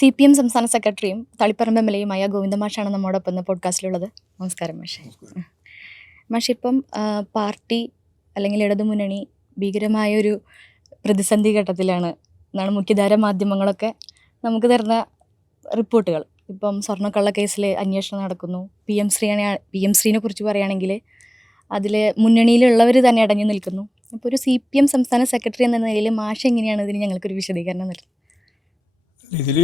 CPM സംസ്ഥാന സെക്രട്ടറിയും തളിപ്പറമ്പ് MLA-യുമായ ഗോവിന്ദമാഷാണ് നമ്മോടൊപ്പം ഇന്ന് പോഡ്കാസ്റ്റിലുള്ളത്. നമസ്കാരം മാഷെ. മാഷെ, ഇപ്പം പാർട്ടി അല്ലെങ്കിൽ ഇടതുമുന്നണി ഭീകരമായൊരു പ്രതിസന്ധി ഘട്ടത്തിലാണ് എന്നാണ് മുഖ്യധാര മാധ്യമങ്ങളൊക്കെ നമുക്ക് തരുന്ന റിപ്പോർട്ടുകൾ. ഇപ്പം സ്വർണ്ണക്കള്ള കേസിൽ അന്വേഷണം നടക്കുന്നു. PM ശ്രീനെ കുറിച്ച് പറയുകയാണെങ്കിൽ അതിൽ മുന്നണിയിലുള്ളവർ തന്നെ അടഞ്ഞു നിൽക്കുന്നു. അപ്പോൾ ഒരു CPM സംസ്ഥാന സെക്രട്ടറി എന്ന നിലയിൽ മാഷ് എങ്ങനെയാണ് ഇതിന് ഞങ്ങൾക്കൊരു വിശദീകരണം നൽകുന്നത്? ഇതിൽ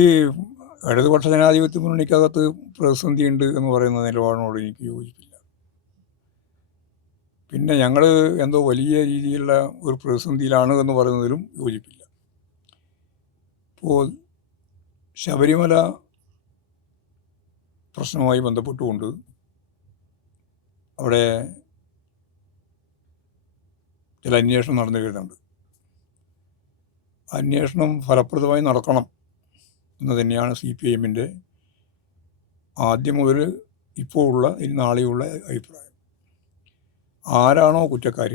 ഇടതുപക്ഷ ജനാധിപത്യ മുന്നണിക്കകത്ത് പ്രതിസന്ധി ഉണ്ട് എന്ന് പറയുന്ന നിലപാടിനോട് എനിക്ക് യോജിപ്പില്ല. പിന്നെ ഞങ്ങൾ എന്തോ വലിയ രീതിയിലുള്ള ഒരു പ്രതിസന്ധിയിലാണ് എന്ന് പറയുന്നതിലും യോജിപ്പില്ല. ഇപ്പോൾ ശബരിമല പ്രശ്നവുമായി ബന്ധപ്പെട്ടുകൊണ്ട് അവിടെ ചില അന്വേഷണം നടന്നു വരുന്നുണ്ട്. അന്വേഷണം ഫലപ്രദമായി നടക്കണം എന്ന് തന്നെയാണ് CPM-ൻ്റെ ആദ്യം മുതൽ ഇപ്പോൾ ഉള്ള ഇനി നാളെയുള്ള അഭിപ്രായം. ആരാണോ കുറ്റക്കാർ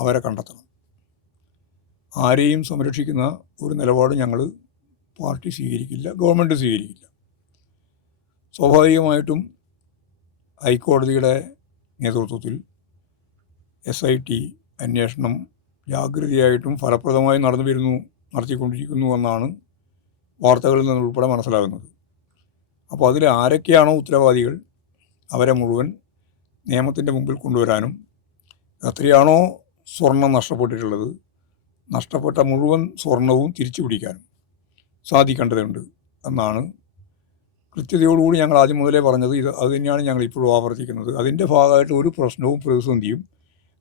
അവരെ കണ്ടെത്തണം. ആരെയും സംരക്ഷിക്കുന്ന ഒരു നിലപാട് ഞങ്ങൾ പാർട്ടി സ്വീകരിക്കില്ല, ഗവൺമെൻറ് സ്വീകരിക്കില്ല. സ്വാഭാവികമായിട്ടും ഹൈക്കോടതിയുടെ നേതൃത്വത്തിൽ SIT അന്വേഷണം ജാഗ്രതയായിട്ടും ഫലപ്രദമായി നടത്തിക്കൊണ്ടിരിക്കുന്നു എന്നാണ് വാർത്തകളിൽ നിന്നുൾപ്പെടെ മനസ്സിലാകുന്നത്. അപ്പോൾ അതിൽ ആരൊക്കെയാണോ ഉത്തരവാദികൾ അവരെ മുഴുവൻ നിയമത്തിൻ്റെ മുമ്പിൽ കൊണ്ടുവരാനും എത്രയാണോ സ്വർണം നഷ്ടപ്പെട്ടിട്ടുള്ളത് നഷ്ടപ്പെട്ട മുഴുവൻ സ്വർണവും തിരിച്ചു പിടിക്കാനും സാധിക്കേണ്ടതുണ്ട് എന്നാണ് കൃത്യതയോടുകൂടി ഞങ്ങൾ ആദ്യം മുതലേ പറഞ്ഞത്. അത് തന്നെയാണ് ഞങ്ങൾ ഇപ്പോഴും ആവർത്തിക്കുന്നത്. അതിൻ്റെ ഭാഗമായിട്ട് ഒരു പ്രശ്നവും പ്രതിസന്ധിയും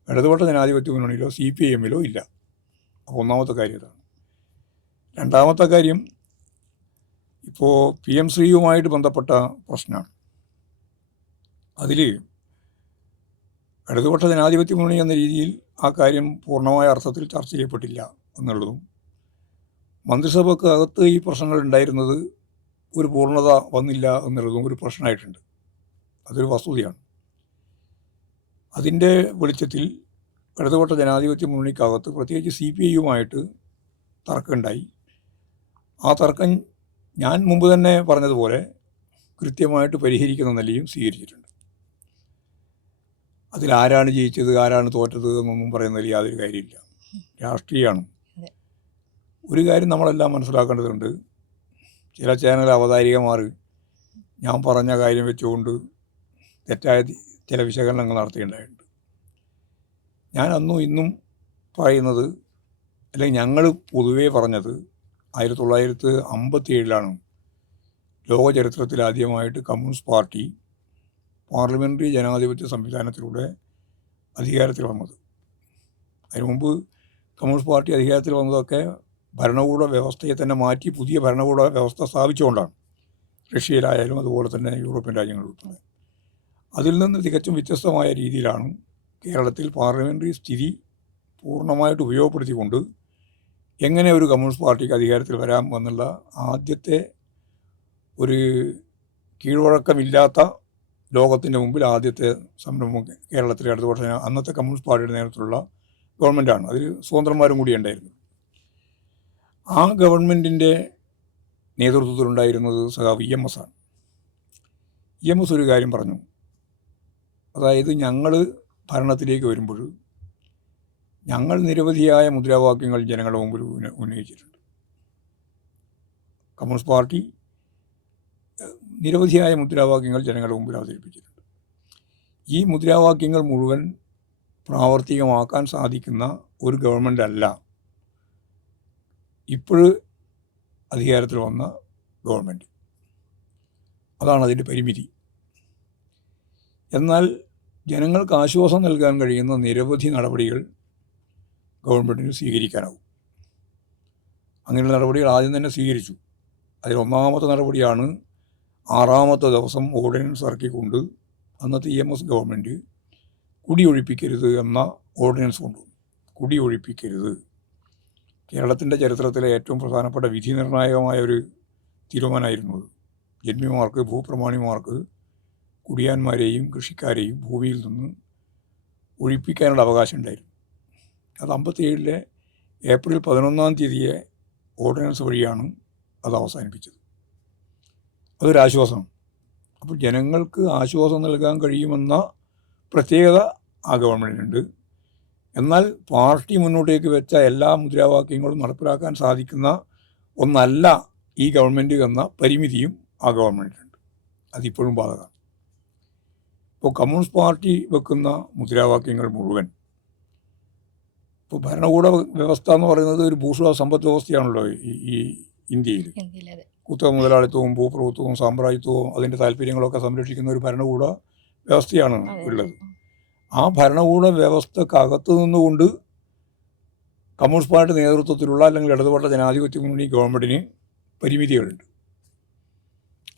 ഇടതുപക്ഷ ജനാധിപത്യ മുന്നണിയിലോ CPM-ലോ ഇല്ല. അപ്പോൾ ഒന്നാമത്തെ കാര്യം ഇതാണ്. രണ്ടാമത്തെ കാര്യം, ഇപ്പോൾ PM ശ്രീയുമായിട്ട് ബന്ധപ്പെട്ട പ്രശ്നമാണ്. അതിൽ ഇടതുപക്ഷ ജനാധിപത്യ മുന്നണി എന്ന രീതിയിൽ ആ കാര്യം പൂർണ്ണമായ അർത്ഥത്തിൽ ചർച്ച ചെയ്യപ്പെട്ടില്ല എന്നുള്ളതും മന്ത്രിസഭയ്ക്ക് അകത്ത് ഈ പ്രശ്നങ്ങൾ ഉണ്ടായിരുന്നത് ഒരു പൂർണ്ണത വന്നില്ല എന്നുള്ളതും ഒരു പ്രശ്നമായിട്ടുണ്ട്. അതൊരു വസ്തുതയാണ്. അതിൻ്റെ വെളിച്ചത്തിൽ ഇടതുപക്ഷ ജനാധിപത്യ മുന്നണിക്കകത്ത് പ്രത്യേകിച്ച് CPI-യുമായിട്ട് തർക്കമുണ്ടായി. ആ തർക്കം ഞാൻ മുമ്പ് തന്നെ പറഞ്ഞതുപോലെ കൃത്യമായിട്ട് പരിഹരിക്കുന്ന നിലയും സ്വീകരിച്ചിട്ടുണ്ട്. അതിലാരാണ് ജയിച്ചത് ആരാണ് തോറ്റത് എന്നൊന്നും പറയുന്നതിൽ യാതൊരു കാര്യമില്ല. രാഷ്ട്രീയമാണ്. ഒരു കാര്യം നമ്മളെല്ലാം മനസ്സിലാക്കേണ്ടതുണ്ട്. ചില ചാനൽ അവതാരികമാർ ഞാൻ പറഞ്ഞ കാര്യം വെച്ചുകൊണ്ട് തെറ്റായ ചില വിശകലനങ്ങൾ നടത്തിയിട്ടുണ്ടായിട്ടുണ്ട്. ഞാൻ അന്നും ഇന്നും പറയുന്നത്, അല്ലെങ്കിൽ ഞങ്ങൾ പൊതുവേ പറഞ്ഞത് 1957 ലോക ചരിത്രത്തിൽ ആദ്യമായിട്ട് കമ്മ്യൂണിസ്റ്റ് പാർട്ടി പാർലമെൻ്ററി ജനാധിപത്യ സംവിധാനത്തിലൂടെ അധികാരത്തിൽ വന്നത്. അതിനു മുമ്പ് കമ്മ്യൂണിസ്റ്റ് പാർട്ടി അധികാരത്തിൽ വന്നതൊക്കെ ഭരണകൂട വ്യവസ്ഥയെ തന്നെ മാറ്റി പുതിയ ഭരണകൂട വ്യവസ്ഥ സ്ഥാപിച്ചുകൊണ്ടാണ്. റഷ്യയിലായാലും അതുപോലെ തന്നെ യൂറോപ്യൻ രാജ്യങ്ങളുൾപ്പെടെ. അതിൽ നിന്ന് തികച്ചും വ്യത്യസ്തമായ രീതിയിലാണ് കേരളത്തിൽ പാർലമെൻ്ററി സ്ഥിതി പൂർണ്ണമായിട്ട് ഉപയോഗപ്പെടുത്തിക്കൊണ്ട് എങ്ങനെ ഒരു കമ്മ്യൂണിസ്റ്റ് പാർട്ടിക്ക് അധികാരത്തിൽ വരാം എന്നുള്ള ആദ്യത്തെ ഒരു കീഴ്വഴക്കമില്ലാത്ത ലോകത്തിൻ്റെ മുമ്പിൽ ആദ്യത്തെ സംരംഭം കേരളത്തിലെ ഇടതുപക്ഷ അന്നത്തെ കമ്മ്യൂണിസ്റ്റ് പാർട്ടിയുടെ നേതൃത്വത്തിലുള്ള ഗവൺമെൻറ്റാണ്. അതിൽ സ്വതന്ത്രന്മാരും കൂടി ഉണ്ടായിരുന്നു. ആ ഗവൺമെൻറ്റിൻ്റെ നേതൃത്വത്തിലുണ്ടായിരുന്നത് സഖാവ് EMS ആണ്. EMS ഒരു കാര്യം പറഞ്ഞു. അതായത് ഞങ്ങൾ ഭരണത്തിലേക്ക് വരുമ്പോൾ ഞങ്ങൾ നിരവധിയായ മുദ്രാവാക്യങ്ങൾ ജനങ്ങളുടെ മുമ്പിൽ ഉന്നയിച്ചിട്ടുണ്ട്. കമ്മ്യൂണിസ്റ്റ് പാർട്ടി നിരവധിയായ മുദ്രാവാക്യങ്ങൾ ജനങ്ങളുടെ മുമ്പിൽ അവതരിപ്പിച്ചിട്ടുണ്ട്. ഈ മുദ്രാവാക്യങ്ങൾ മുഴുവൻ പ്രാവർത്തികമാക്കാൻ സാധിക്കുന്ന ഒരു ഗവൺമെൻറ് അല്ല ഇപ്പോൾ അധികാരത്തിൽ വന്ന ഗവൺമെൻറ്. അതാണ് അതിൻ്റെ പരിമിതി. എന്നാൽ ജനങ്ങൾക്ക് ആശ്വാസം നൽകാൻ കഴിയുന്ന നിരവധി നടപടികൾ ഗവൺമെൻറ്റിന് സ്വീകരിക്കാനാവും. അങ്ങനെയുള്ള നടപടികൾ ആദ്യം തന്നെ സ്വീകരിച്ചു. അതിലൊന്നാമത്തെ നടപടിയാണ് 6ാമത്തെ ദിവസം ഓർഡിനൻസ് ഇറക്കിക്കൊണ്ട് അന്നത്തെ EMS ഗവൺമെൻറ് കുടിയൊഴിപ്പിക്കരുത് എന്ന ഓർഡിനൻസ് കൊണ്ടുവന്നു. കുടിയൊഴിപ്പിക്കരുത് കേരളത്തിൻ്റെ ചരിത്രത്തിലെ ഏറ്റവും പ്രധാനപ്പെട്ട വിധി നിർണായകമായ ഒരു തീരുമാനമായിരുന്നു അത്. ജന്മിമാർക്ക് ഭൂപ്രമാണിമാർക്ക് കുടിയാന്മാരെയും കൃഷിക്കാരെയും ഭൂമിയിൽ നിന്ന് ഒഴിപ്പിക്കാനുള്ള അവകാശം ഉണ്ടായിരുന്നു. അത് 57 ഏപ്രിൽ 11 ഓർഡിനൻസ് വഴിയാണ് അത് അവസാനിപ്പിച്ചത്. അതൊരാശ്വാസമാണ്. അപ്പോൾ ജനങ്ങൾക്ക് ആശ്വാസം നൽകാൻ കഴിയുമെന്ന പ്രത്യേകത ആ ഗവൺമെൻറ്റിനുണ്ട്. എന്നാൽ പാർട്ടി മുന്നോട്ടേക്ക് വെച്ച എല്ലാ മുദ്രാവാക്യങ്ങളും നടപ്പിലാക്കാൻ സാധിക്കുന്ന ഒന്നല്ല ഈ ഗവൺമെൻറ് എന്ന പരിമിതിയും ആ ഗവൺമെൻറ്റിനുണ്ട്. അതിപ്പോഴും ബാധകമാണ്. ഇപ്പോൾ കമ്മ്യൂണിസ്റ്റ് പാർട്ടി വെക്കുന്ന മുദ്രാവാക്യങ്ങൾ മുഴുവൻ, ഇപ്പോൾ ഭരണകൂട വ്യവസ്ഥ എന്ന് പറയുന്നത് ഒരു ബൂർഷ്വാ സമ്പദ് വ്യവസ്ഥയാണല്ലോ ഈ ഇന്ത്യയിൽ. കുത്തക മുതലാളിത്തവും ഭൂപ്രഭുത്വവും സാമ്രാജ്യത്വവും അതിൻ്റെ താല്പര്യങ്ങളൊക്കെ സംരക്ഷിക്കുന്ന ഒരു ഭരണകൂട വ്യവസ്ഥയാണ് ഉള്ളത്. ആ ഭരണകൂട വ്യവസ്ഥക്കകത്ത് നിന്നുകൊണ്ട് കമ്മ്യൂണിസ്റ്റ് പാർട്ടി നേതൃത്വത്തിലുള്ള അല്ലെങ്കിൽ ഇടതുപക്ഷ ജനാധിപത്യ മുന്നണി ഗവൺമെൻറ്റിന് പരിമിതികളുണ്ട്.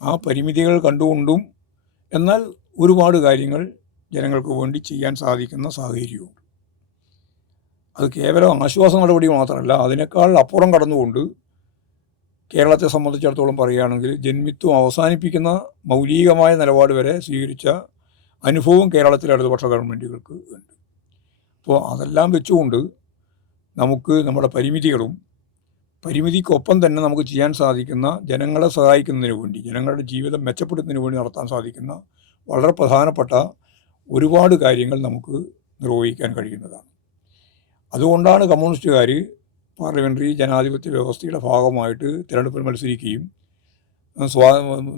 ആ പരിമിതികൾ കണ്ടുകൊണ്ടും എന്നാൽ ഒരുപാട് കാര്യങ്ങൾ ജനങ്ങൾക്ക് വേണ്ടി ചെയ്യാൻ സാധിക്കുന്ന സാഹചര്യവും. അത് കേവലം ആശ്വാസ നടപടി മാത്രമല്ല, അതിനേക്കാൾ അപ്പുറം കടന്നുകൊണ്ട് കേരളത്തെ സംബന്ധിച്ചിടത്തോളം പറയുകയാണെങ്കിൽ ജന്മിത്വം അവസാനിപ്പിക്കുന്ന മൗലികമായ നിലപാട് വരെ സ്വീകരിച്ച അനുഭവം കേരളത്തിലെ ഇടതുപക്ഷ ഗവൺമെൻറ്റുകൾക്ക് ഉണ്ട്. അപ്പോൾ അതെല്ലാം വെച്ചുകൊണ്ട് നമുക്ക് നമ്മുടെ പരിമിതികളും പരിമിതിക്കൊപ്പം തന്നെ നമുക്ക് ചെയ്യാൻ സാധിക്കുന്ന ജനങ്ങളെ സഹായിക്കുന്നതിന് വേണ്ടി, ജനങ്ങളുടെ ജീവിതം മെച്ചപ്പെടുത്തുന്നതിന് വേണ്ടി നടത്താൻ സാധിക്കുന്ന വളരെ പ്രധാനപ്പെട്ട ഒരുപാട് കാര്യങ്ങൾ നമുക്ക് നിർവഹിക്കാൻ കഴിയുന്നതാണ്. അതുകൊണ്ടാണ് കമ്മ്യൂണിസ്റ്റുകാർ പാർലമെൻ്ററി ജനാധിപത്യ വ്യവസ്ഥയുടെ ഭാഗമായിട്ട് തിരഞ്ഞെടുപ്പിൽ മത്സരിക്കുകയും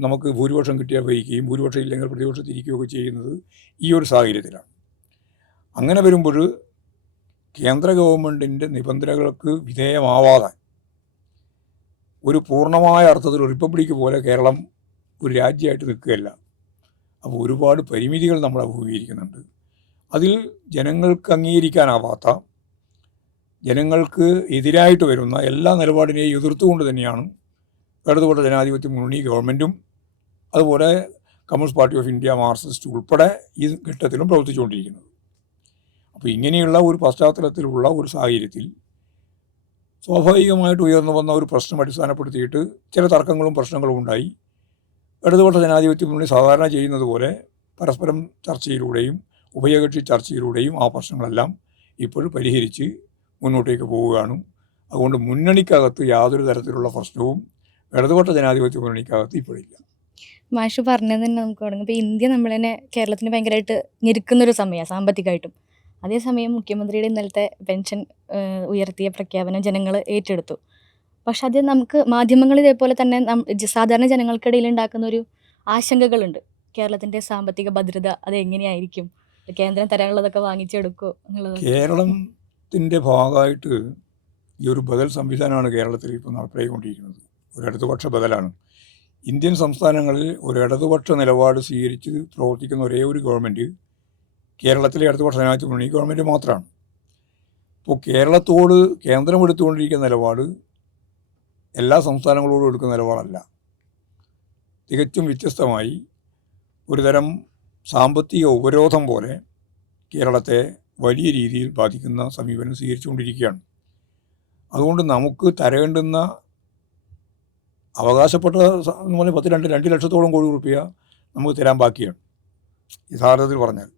നമുക്ക് ഭൂരിപക്ഷം കിട്ടിയാൽ വഹിക്കുകയും ഭൂരിപക്ഷം ഇല്ലെങ്കിൽ പ്രതിപക്ഷത്തിരിക്കുകയൊക്കെ ചെയ്യുന്നത് ഈ ഒരു സാഹചര്യത്തിലാണ്. അങ്ങനെ വരുമ്പോൾ കേന്ദ്ര ഗവൺമെൻറ്റിൻ്റെ നിബന്ധനകൾക്ക് വിധേയമാവാതെ ഒരു പൂർണ്ണമായ അർത്ഥത്തിൽ റിപ്പബ്ലിക്ക് പോലെ കേരളം ഒരു രാജ്യമായിട്ട് നിൽക്കുകയല്ല. അപ്പോൾ ഒരുപാട് പരിമിതികൾ നമ്മൾ അഭിമുഖീകരിക്കുന്നുണ്ട്. അതിൽ ജനങ്ങൾക്ക് അംഗീകരിക്കാനാവാത്ത, ജനങ്ങൾക്ക് എതിരായിട്ട് വരുന്ന എല്ലാ നിലപാടിനെയും എതിർത്തുകൊണ്ട് തന്നെയാണ് ഇടതുപക്ഷ ജനാധിപത്യ മുന്നണി ഗവൺമെൻറ്റും അതുപോലെ communist party of India, Marxist ഉൾപ്പെടെ ഈ ഘട്ടത്തിലും പ്രവർത്തിച്ചുകൊണ്ടിരിക്കുന്നത്. അപ്പോൾ ഇങ്ങനെയുള്ള ഒരു പശ്ചാത്തലത്തിലുള്ള ഒരു സാഹചര്യത്തിൽ സ്വാഭാവികമായിട്ട് ഉയർന്നു വന്ന ഒരു പ്രശ്നം അടിസ്ഥാനപ്പെടുത്തിയിട്ട് ചില തർക്കങ്ങളും പ്രശ്നങ്ങളും ഉണ്ടായി. ഇടതുപക്ഷ ജനാധിപത്യ മുന്നണി സാധാരണ ചെയ്യുന്നത് പോലെ പരസ്പരം ചർച്ചയിലൂടെയും ഉഭയകക്ഷി ചർച്ചയിലൂടെയും ആ പ്രശ്നങ്ങളെല്ലാം ഇപ്പോഴും പരിഹരിച്ച് മുന്നോട്ടേക്ക് പോവുകയാണ്. അതുകൊണ്ട് മുന്നണിക്കകത്ത് യാതൊരു തരത്തിലുള്ള പ്രശ്നവും ഇടതുപക്ഷ ജനാധിപത്യ മുന്നണിക്കകത്ത് ഇപ്പോഴില്ല. മാഷ് പറഞ്ഞത് തന്നെ നമുക്ക് തുടങ്ങും. ഇപ്പോൾ ഇന്ത്യ നമ്മൾ തന്നെ കേരളത്തിന് ഭയങ്കരമായിട്ട് ഞെരുക്കുന്നൊരു സമയമാണ് സാമ്പത്തികമായിട്ടും. അതേസമയം മുഖ്യമന്ത്രിയുടെ ഇന്നലത്തെ പെൻഷൻ ഉയർത്തിയ പ്രഖ്യാപനം ജനങ്ങൾ ഏറ്റെടുത്തു. പക്ഷെ അത് നമുക്ക് മാധ്യമങ്ങൾ ഇതേപോലെ തന്നെ സാധാരണ ജനങ്ങൾക്കിടയിൽ ഉണ്ടാക്കുന്ന ഒരു ആശങ്കകളുണ്ട്. കേരളത്തിൻ്റെ സാമ്പത്തിക ഭദ്രത അത് എങ്ങനെയായിരിക്കും, കേന്ദ്രം തരാനുള്ളതൊക്കെ വാങ്ങിച്ചെടുക്കുമോ എന്നുള്ളത്. കേരളത്തിൻ്റെ ഭാഗമായിട്ട് ഈ ഒരു ബദൽ സംവിധാനമാണ് കേരളത്തിൽ ഇപ്പോൾ നടപ്പിലായിക്കൊണ്ടിരിക്കുന്നത്. ഒരു ഇടതുപക്ഷ ബദലാണ്. ഇന്ത്യൻ സംസ്ഥാനങ്ങളിൽ ഒരു ഇടതുപക്ഷ നിലപാട് സ്വീകരിച്ച് പ്രവർത്തിക്കുന്ന ഒരേ ഒരു ഗവൺമെൻറ് കേരളത്തിലെ ഇടതുപക്ഷ ജനാധിപത്യ മുന്നണി ഗവൺമെൻറ് മാത്രമാണ്. ഇപ്പോൾ കേരളത്തോട് കേന്ദ്രം എടുത്തുകൊണ്ടിരിക്കുന്ന നിലപാട് എല്ലാ സംസ്ഥാനങ്ങളോടും എടുക്കുന്ന നിലപാടല്ല. തികച്ചും വ്യത്യസ്തമായി ഒരുതരം സാമ്പത്തിക ഉപരോധം പോലെ കേരളത്തെ വലിയ രീതിയിൽ ബാധിക്കുന്ന സമീപനം സ്വീകരിച്ചുകൊണ്ടിരിക്കുകയാണ്. അതുകൊണ്ട് നമുക്ക് തരേണ്ടുന്ന അവകാശപ്പെട്ട 2 ലക്ഷത്തോളം കോടി രൂപ നമുക്ക് തരാൻ ബാക്കിയാണ് യഥാർത്ഥത്തിൽ പറഞ്ഞാൽ.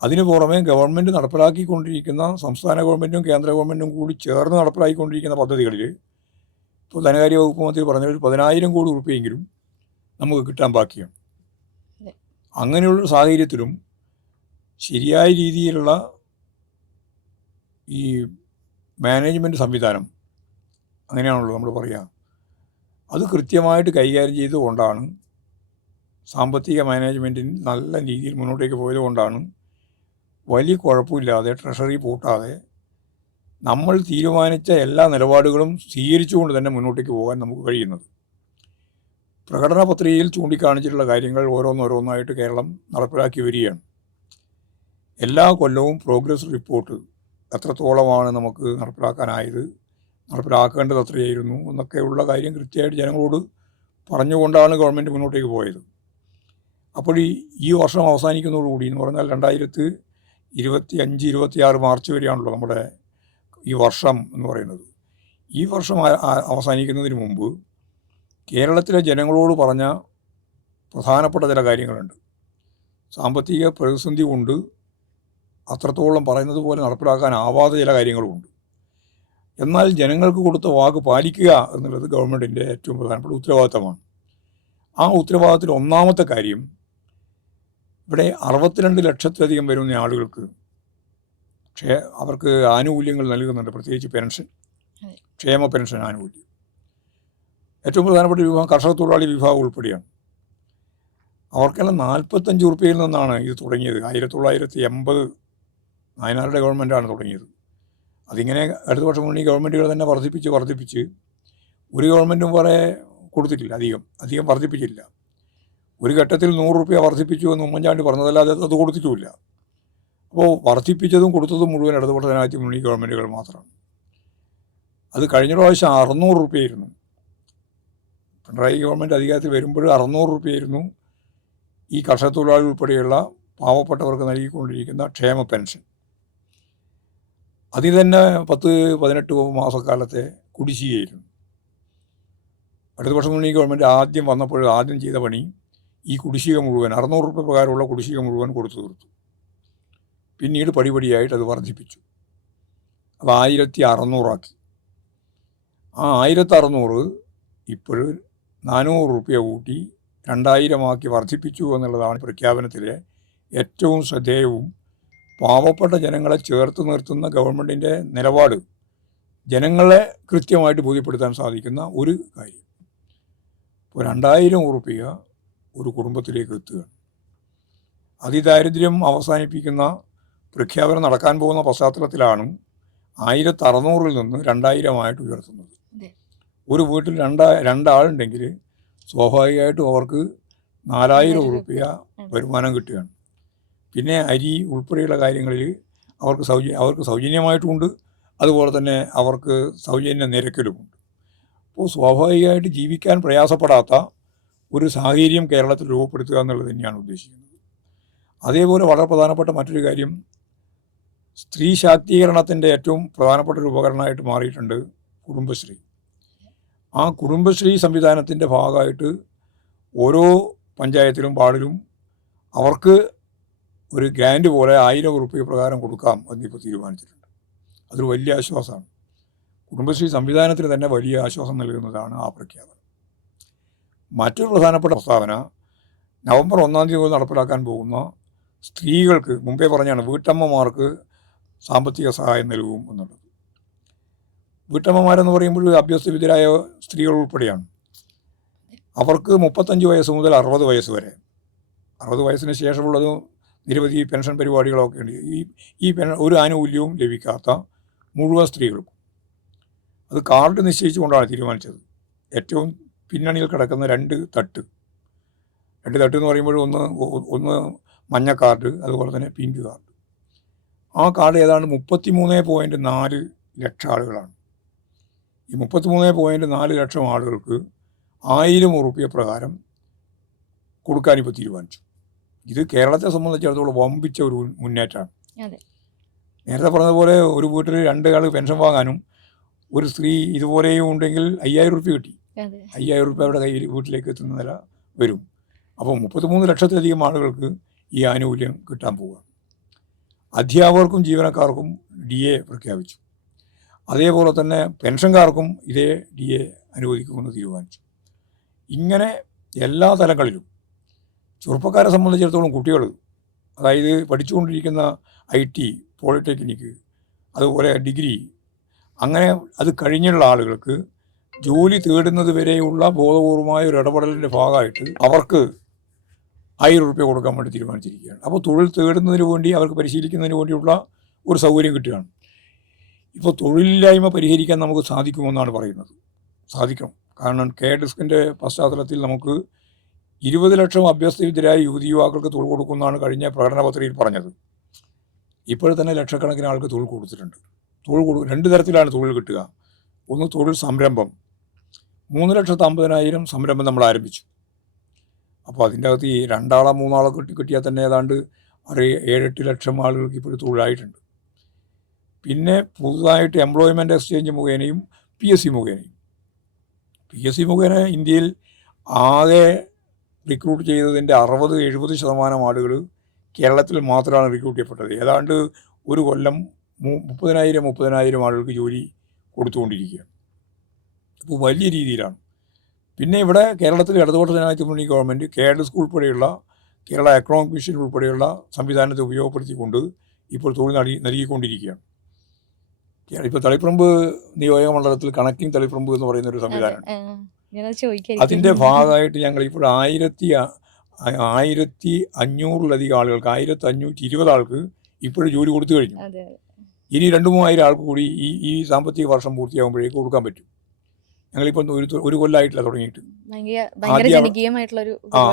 അതിനു പുറമെ ഗവൺമെൻറ് നടപ്പിലാക്കിക്കൊണ്ടിരിക്കുന്ന സംസ്ഥാന ഗവൺമെൻറ്റും കേന്ദ്ര ഗവൺമെൻറ്റും കൂടി ചേർന്ന് നടപ്പിലാക്കിക്കൊണ്ടിരിക്കുന്ന പദ്ധതികളിൽ ഇപ്പോൾ ധനകാര്യ വകുപ്പ് മന്ത്രി പറഞ്ഞ ഒരു 10,000 കോടി രൂപയെങ്കിലും നമുക്ക് കിട്ടാൻ ബാക്കിയാണ്. അങ്ങനെയുള്ള സാഹചര്യത്തിലും ശരിയായ രീതിയിലുള്ള ഈ മാനേജ്മെൻറ്റ് സംവിധാനം, അങ്ങനെയാണല്ലോ നമ്മൾ പറയുക, അത് കൃത്യമായിട്ട് കൈകാര്യം ചെയ്തുകൊണ്ടാണ്, സാമ്പത്തിക മാനേജ്മെൻറ്റിന് നല്ല രീതിയിൽ മുന്നോട്ടേക്ക് പോയതുകൊണ്ടാണ് വലിയ കുഴപ്പമില്ലാതെ ട്രഷറി പൂട്ടാതെ നമ്മൾ തീരുമാനിച്ച എല്ലാ നിലപാടുകളും സ്വീകരിച്ചുകൊണ്ട് തന്നെ മുന്നോട്ടേക്ക് പോകാൻ നമുക്ക് കഴിയുന്നത്. പ്രകടന പത്രികയിൽ ചൂണ്ടിക്കാണിച്ചിട്ടുള്ള കാര്യങ്ങൾ ഓരോന്നോരോന്നായിട്ട് കേരളം നടപ്പിലാക്കി വരികയാണ്. എല്ലാ കൊല്ലവും പ്രോഗ്രസ് റിപ്പോർട്ട് എത്രത്തോളമാണ് നമുക്ക് നടപ്പിലാക്കാനായത്, നടപ്പിലാക്കേണ്ടത് എത്രയായിരുന്നു എന്നൊക്കെയുള്ള കാര്യം കൃത്യമായിട്ട് ജനങ്ങളോട് പറഞ്ഞുകൊണ്ടാണ് ഗവൺമെൻറ് മുന്നോട്ടേക്ക് പോയത്. അപ്പോൾ ഈ വർഷം അവസാനിക്കുന്നതോടുകൂടി എന്ന് പറഞ്ഞാൽ 2025-26 മാർച്ച് വരെയാണല്ലോ നമ്മുടെ ഈ വർഷം എന്ന് പറയുന്നത്. ഈ വർഷം അവസാനിക്കുന്നതിന് മുമ്പ് കേരളത്തിലെ ജനങ്ങളോട് പറഞ്ഞ പ്രധാനപ്പെട്ട ചില കാര്യങ്ങളുണ്ട്. സാമ്പത്തിക പ്രതിസന്ധി കൊണ്ട് അത്രത്തോളം പറയുന്നത് പോലെ നടപ്പിലാക്കാനാവാത്ത ചില കാര്യങ്ങളുമുണ്ട്. എന്നാൽ ജനങ്ങൾക്ക് കൊടുത്ത വാക്ക് പാലിക്കുക എന്നുള്ളത് ഗവൺമെൻറ്റിൻ്റെ ഏറ്റവും പ്രധാനപ്പെട്ട ഉത്തരവാദിത്തമാണ്. ആ ഉത്തരവാദിത്തത്തിൽ ഒന്നാമത്തെ കാര്യം, ഇവിടെ 62 ലക്ഷത്തിലധികം വരുന്ന ആളുകൾക്ക് അവർക്ക് ആനുകൂല്യങ്ങൾ നൽകുന്നുണ്ട്, പ്രത്യേകിച്ച് പെൻഷൻ, ക്ഷേമ പെൻഷൻ ആനുകൂല്യം. ഏറ്റവും പ്രധാനപ്പെട്ട വിഭാഗം കർഷക തൊഴിലാളി വിഭാഗം ഉൾപ്പെടെയാണ്. അവർക്കെല്ലാം 45 ഉറുപ്പികയിൽ നിന്നാണ് ഇത് തുടങ്ങിയത്. 1980 നായനാരുടെ ഗവൺമെൻറ്റാണ് തുടങ്ങിയത്. അതിങ്ങനെ അടുത്ത വർഷം മുന്നേ ഗവൺമെൻറ്റുകൾ തന്നെ വർദ്ധിപ്പിച്ച് ഒരു ഗവൺമെൻറ്റും വേറെ കൊടുത്തിട്ടില്ല, അധികം വർദ്ധിപ്പിച്ചില്ല. ഒരു ഘട്ടത്തിൽ 100 രൂപ വർദ്ധിപ്പിച്ചു എന്ന് ഉമ്മൻചാണ്ടി പറഞ്ഞതല്ലാതെ അത് കൊടുത്തിട്ടുമില്ല. അപ്പോൾ വർദ്ധിപ്പിച്ചതും കൊടുത്തതും മുഴുവൻ ഇടതുപക്ഷ ജനാധിപത്യ മുന്നണി ഗവൺമെൻറ്റുകൾ മാത്രമാണ്. അത് കഴിഞ്ഞ പ്രാവശ്യം 600 രൂപയായിരുന്നു. പിണറായി ഗവൺമെൻറ് അധികാരത്തിൽ വരുമ്പോൾ 600 രൂപയായിരുന്നു ഈ കർഷക തൊഴിലാളി ഉൾപ്പെടെയുള്ള പാവപ്പെട്ടവർക്ക് നൽകിക്കൊണ്ടിരിക്കുന്ന ക്ഷേമ പെൻഷൻ. അതിൽ തന്നെ 10-18 മാസക്കാലത്തെ കുടിശ്ശികയായിരുന്നു. ഇടതുപക്ഷ മുന്നണി ഗവൺമെൻറ് ആദ്യം ചെയ്ത പണി ഈ കുടിശ്ശിക മുഴുവൻ 600 രൂപ പ്രകാരമുള്ള കുടിശ്ശിക മുഴുവൻ കൊടുത്തു തീർത്തു. പിന്നീട് പടിപടിയായിട്ട് അത് വർദ്ധിപ്പിച്ചു. അത് 1600 ആക്കി. ആ 1600 ഇപ്പോഴും 400 രൂപ കൂട്ടി 2000 ആക്കി വർദ്ധിപ്പിച്ചു എന്നുള്ളതാണ് പ്രഖ്യാപനത്തിലെ ഏറ്റവും ശ്രദ്ധേയവും പാവപ്പെട്ട ജനങ്ങളെ ചേർത്ത് നിർത്തുന്ന ഗവൺമെൻറ്റിൻ്റെ നിലപാട് ജനങ്ങളെ കൃത്യമായിട്ട് ബോധ്യപ്പെടുത്താൻ സാധിക്കുന്ന ഒരു കാര്യം. ഇപ്പോൾ 2000 രൂപ ഒരു കുടുംബത്തിലേക്ക് എത്തുകയാണ്. അതിദാരിദ്ര്യം അവസാനിപ്പിക്കുന്ന പ്രഖ്യാപനം നടക്കാൻ പോകുന്ന പശ്ചാത്തലത്തിലാണ് 1600 നിന്ന് 2000 ഉയർത്തുന്നത്. ഒരു വീട്ടിൽ രണ്ടാളുണ്ടെങ്കിൽ സ്വാഭാവികമായിട്ടും അവർക്ക് 4000 രൂപ വരുമാനം കിട്ടുകയാണ്. പിന്നെ അരി ഉൾപ്പെടെയുള്ള കാര്യങ്ങളിൽ അവർക്ക് സൗജന്യമായിട്ടുമുണ്ട്, അതുപോലെ തന്നെ അവർക്ക് സൗജന്യ നിരക്കിലുമുണ്ട്. അപ്പോൾ സ്വാഭാവികമായിട്ട് ജീവിക്കാൻ പ്രയാസപ്പെടാത്ത ഒരു സാഹചര്യം കേരളത്തിൽ രൂപപ്പെടുത്തുക എന്നുള്ളത് തന്നെയാണ് ഉദ്ദേശിക്കുന്നത്. അതേപോലെ വളരെ പ്രധാനപ്പെട്ട മറ്റൊരു കാര്യം, സ്ത്രീ ശാക്തീകരണത്തിൻ്റെ ഏറ്റവും പ്രധാനപ്പെട്ട ഒരു ഉപകരണമായിട്ട് മാറിയിട്ടുണ്ട് കുടുംബശ്രീ. ആ കുടുംബശ്രീ സംവിധാനത്തിൻ്റെ ഭാഗമായിട്ട് ഓരോ പഞ്ചായത്തിലും വാർഡിലും അവർക്ക് ഒരു ഗ്രാൻഡ് പോലെ 1000 രൂപ പ്രകാരം കൊടുക്കാം എന്നിപ്പോൾ തീരുമാനിച്ചിട്ടുണ്ട്. അതൊരു വലിയ ആശ്വാസമാണ്. കുടുംബശ്രീ സംവിധാനത്തിന് തന്നെ വലിയ ആശ്വാസം നൽകുന്നതാണ് ആ പ്രഖ്യാപനം. മറ്റൊരു പ്രധാനപ്പെട്ട പ്രസ്താവന, നവംബർ 1 മുതൽ നടപ്പിലാക്കാൻ പോകുന്ന സ്ത്രീകൾക്ക്, മുമ്പേ പറഞ്ഞാണ്, വീട്ടമ്മമാർക്ക് സാമ്പത്തിക സഹായം നൽകും എന്നുള്ളത്. വീട്ടമ്മമാരെന്ന് പറയുമ്പോൾ അഭ്യസ്തവിദ്യരായ സ്ത്രീകൾ ഉൾപ്പെടെയാണ്. അവർക്ക് 35 വയസ്സ് മുതൽ 60 വയസ്സ് വരെ, 60 വയസ്സിന് ശേഷമുള്ളത് നിരവധി പെൻഷൻ പരിപാടികളൊക്കെ ഉണ്ട്. ഈ ഒരു ആനുകൂല്യവും ലഭിക്കാത്ത മുഴുവൻ സ്ത്രീകൾക്കും അത് കാർഡ് നിശ്ചയിച്ചുകൊണ്ടാണ് തീരുമാനിച്ചത്. ഏറ്റവും പിന്നണിയിൽ കിടക്കുന്ന രണ്ട് തട്ട് എന്ന് പറയുമ്പോൾ ഒന്ന് മഞ്ഞ കാർഡ്, അതുപോലെ തന്നെ പിങ്ക് കാർഡ്. ആ കാർഡ് ഏതാണ്ട് 33.4 ലക്ഷം ആളുകളാണ്. ഈ 33.4 ലക്ഷം ആളുകൾക്ക് 1000 രൂപ പ്രകാരം കൊടുക്കാനിപ്പോൾ തീരുമാനിച്ചു. ഇത് കേരളത്തെ സംബന്ധിച്ചിടത്തോളം വമ്പിച്ച ഒരു മുന്നേറ്റമാണ്. നേരത്തെ പറഞ്ഞതുപോലെ ഒരു വീട്ടിൽ 2 ആൾ പെൻഷൻ വാങ്ങാനും ഒരു സ്ത്രീ ഇതുപോലെയും ഉണ്ടെങ്കിൽ 5000 രൂപ കിട്ടി. 5000 രൂപ അവരുടെ കയ്യിൽ വീട്ടിലേക്ക് എത്തുന്ന നില വരും. അപ്പോൾ 33 ലക്ഷത്തിലധികം ആളുകൾക്ക് ഈ ആനുകൂല്യം കിട്ടാൻ പോവുക. അധ്യാപകർക്കും ജീവനക്കാർക്കും DA പ്രഖ്യാപിച്ചു. അതേപോലെ തന്നെ പെൻഷൻകാർക്കും ഇതേ DA അനുവദിക്കുമെന്ന് തീരുമാനിച്ചു. ഇങ്ങനെ എല്ലാ തലങ്ങളിലും ചെറുപ്പക്കാരെ സംബന്ധിച്ചിടത്തോളം കുട്ടികൾ, അതായത് പഠിച്ചുകൊണ്ടിരിക്കുന്ന IT, പോളിടെക്നിക്ക്, അതുപോലെ ഡിഗ്രി, അങ്ങനെ അത് കഴിഞ്ഞുള്ള ആളുകൾക്ക് ജോലി തേടുന്നത് വരെയുള്ള ബോധപൂർവമായ ഒരു ഇടപെടലിൻ്റെ ഭാഗമായിട്ട് അവർക്ക് 1000 രൂപ കൊടുക്കാൻ വേണ്ടി തീരുമാനിച്ചിരിക്കുകയാണ്. അപ്പോൾ തൊഴിൽ തേടുന്നതിന് വേണ്ടി, അവർക്ക് പരിശീലിക്കുന്നതിന് വേണ്ടിയുള്ള ഒരു സൗകര്യം കിട്ടുകയാണ്. ഇപ്പോൾ തൊഴിലില്ലായ്മ പരിഹരിക്കാൻ നമുക്ക് സാധിക്കുമെന്നാണ് പറയുന്നത്. സാധിക്കണം. കാരണം KDISCിൻ്റെ പശ്ചാത്തലത്തിൽ നമുക്ക് 20 ലക്ഷം അഭ്യസ്തവിദ്യരായ യുവാക്കൾക്ക് തൊഴിൽ കൊടുക്കുമെന്നാണ് കഴിഞ്ഞ പ്രകടന പത്രികയിൽ പറഞ്ഞത്. ഇപ്പോഴും തന്നെ ലക്ഷക്കണക്കിന് ആൾക്ക് തൊഴിൽ കൊടുത്തിട്ടുണ്ട്. രണ്ട് തരത്തിലാണ് തൊഴിൽ കിട്ടുക. ഒന്ന് തൊഴിൽ സംരംഭം, 3,50,000 സംരംഭം നമ്മൾ ആരംഭിച്ചു. അപ്പോൾ അതിൻ്റെ അകത്ത് ഈ 2 ആളോ 3 ആളോ കിട്ടിയാൽ തന്നെ ഏതാണ്ട് 7-8 ലക്ഷം ആളുകൾക്ക് ഇപ്പോൾ തൊഴിലായിട്ടുണ്ട്. പിന്നെ പുതുതായിട്ട് എംപ്ലോയ്മെൻറ്റ് എക്സ്ചേഞ്ച് മുഖേനയും PSC മുഖേന ഇന്ത്യയിൽ ആകെ റിക്രൂട്ട് ചെയ്തതിൻ്റെ 60-70% ആളുകൾ കേരളത്തിൽ മാത്രമാണ് റിക്രൂട്ട് ചെയ്യപ്പെട്ടത്. ഏതാണ്ട് ഒരു കൊല്ലം 30,000 ആളുകൾക്ക് ജോലി കൊടുത്തുകൊണ്ടിരിക്കുകയാണ്. അപ്പോൾ വലിയ രീതിയിലാണ്. പിന്നെ ഇവിടെ കേരളത്തിൽ ഇടതുപക്ഷ ജനാധിപത്യ മുന്നണി ഗവൺമെൻറ് കേഡസ് ഉൾപ്പെടെയുള്ള കേരള എക്കണോമിക് മിഷൻ ഉൾപ്പെടെയുള്ള സംവിധാനത്തെ ഉപയോഗപ്പെടുത്തിക്കൊണ്ട് ഇപ്പോൾ തൊഴിൽ നൽകിക്കൊണ്ടിരിക്കുകയാണ്. ഇപ്പോൾ തളിപ്പറമ്പ് നിയോജക മണ്ഡലത്തിൽ കണക്റ്റിംഗ് തളിപ്പറമ്പ് എന്ന് പറയുന്ന ഒരു സംവിധാനമാണ്. അതിൻ്റെ ഭാഗമായിട്ട് ഞങ്ങൾ ഇപ്പോൾ 1500-ലധികം ആളുകൾക്ക് 1520 ആൾക്ക് ഇപ്പോഴും ജോലി കൊടുത്തു കഴിഞ്ഞു. ഇനി 2-3000 ആൾക്ക് കൂടി ഈ സാമ്പത്തിക വർഷം പൂർത്തിയാകുമ്പോഴേക്ക് കൊടുക്കാൻ പറ്റും. ഞങ്ങളിപ്പോൾ ഒരു കൊല്ലമായിട്ടില്ല തുടങ്ങിയിട്ട്.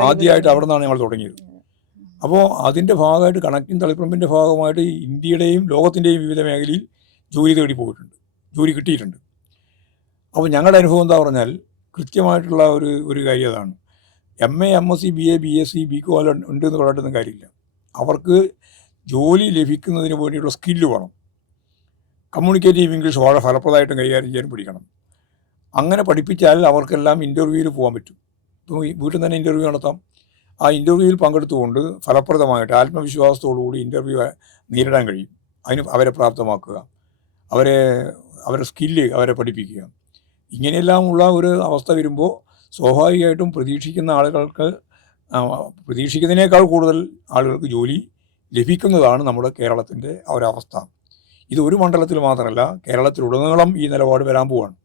ആദ്യമായിട്ട് അവിടെ നിന്നാണ് ഞങ്ങൾ തുടങ്ങിയത്. അപ്പോൾ അതിൻ്റെ ഭാഗമായിട്ട് കണക്റ്റിംഗ് തളിപ്പറമ്പിൻ്റെ ഭാഗമായിട്ട് ഇന്ത്യയുടെയും ലോകത്തിൻ്റെയും വിവിധ മേഖലയിൽ ജോലി തേടി പോയിട്ടുണ്ട്, ജോലി കിട്ടിയിട്ടുണ്ട്. അപ്പോൾ ഞങ്ങളുടെ അനുഭവം എന്താ പറഞ്ഞാൽ കൃത്യമായിട്ടുള്ള ഒരു കാര്യം അതാണ്. MA, MSc, BA, BSc, BCom എല്ലാം ഉണ്ടെന്ന് പറഞ്ഞിട്ടൊന്നും കാര്യമില്ല. അവർക്ക് ജോലി ലഭിക്കുന്നതിന് വേണ്ടിയുള്ള സ്കില്ല് വേണം. കമ്മ്യൂണിക്കേറ്റീവ് ഇംഗ്ലീഷ് വളരെ ഫലപ്രദമായിട്ടും കൈകാര്യം ചെയ്യാൻ പഠിക്കണം. അങ്ങനെ പഠിപ്പിച്ചാൽ അവർക്കെല്ലാം ഇൻ്റർവ്യൂവിൽ പോകാൻ പറ്റും. ഇപ്പോൾ വീട്ടിൽ തന്നെ ഇൻ്റർവ്യൂ നടത്താം. ആ ഇൻ്റർവ്യൂവിൽ പങ്കെടുത്തുകൊണ്ട് ഫലപ്രദമായിട്ട് ആത്മവിശ്വാസത്തോടുകൂടി ഇൻ്റർവ്യൂ നേരിടാൻ കഴിയും. അതിന് അവരെ പ്രാപ്തമാക്കുക, അവരെ സ്കില്ല് അവരെ പഠിപ്പിക്കുക. ഇങ്ങനെയെല്ലാമുള്ള ഒരു അവസ്ഥ വരുമ്പോൾ സ്വാഭാവികമായിട്ടും പ്രതീക്ഷിക്കുന്നതിനേക്കാൾ കൂടുതൽ ആളുകൾക്ക് ജോലി ലഭിക്കുന്നതാണ് നമ്മുടെ കേരളത്തിൻ്റെ ഒരവസ്ഥ. ഇത് ഒരു മണ്ഡലത്തിൽ മാത്രമല്ല, കേരളത്തിലുടനീളം ഈ നിലപാട് വരാൻ പോവാണ്.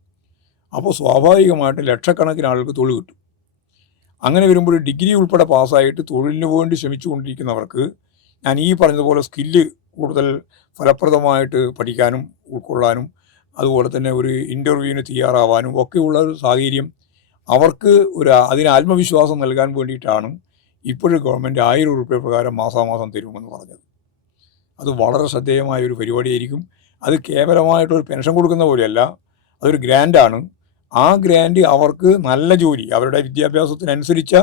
അപ്പോൾ സ്വാഭാവികമായിട്ടും ലക്ഷക്കണക്കിന് ആളുകൾക്ക് തൊഴിൽ കിട്ടും. അങ്ങനെ വരുമ്പോൾ ഡിഗ്രി ഉൾപ്പെടെ പാസ്സായിട്ട് തൊഴിലിന് വേണ്ടി ശ്രമിച്ചുകൊണ്ടിരിക്കുന്നവർക്ക് ഞാൻ ഈ പറഞ്ഞതുപോലെ സ്കില്ല് കൂടുതൽ ഫലപ്രദമായിട്ട് പഠിക്കാനും ഉൾക്കൊള്ളാനും അതുപോലെ തന്നെ ഒരു ഇൻ്റർവ്യൂവിന് തയ്യാറാവാനും ഒക്കെയുള്ള ഒരു സാഹചര്യം അവർക്ക് അതിന് ആത്മവിശ്വാസം നൽകാൻ വേണ്ടിയിട്ടാണ് ഇപ്പോഴും ഗവൺമെൻറ് 1000 രൂപ പ്രകാരം മാസാമാസം തരുമെന്ന് പറഞ്ഞത്. അത് വളരെ ശ്രദ്ധേയമായ ഒരു പരിപാടിയായിരിക്കും. അത് കേവലമായിട്ടൊരു പെൻഷൻ കൊടുക്കുന്ന പോലെയല്ല, അതൊരു ഗ്രാൻഡാണ്. ആ ഗ്രാൻഡ് അവർക്ക് നല്ല ജോലി, അവരുടെ വിദ്യാഭ്യാസത്തിനനുസരിച്ച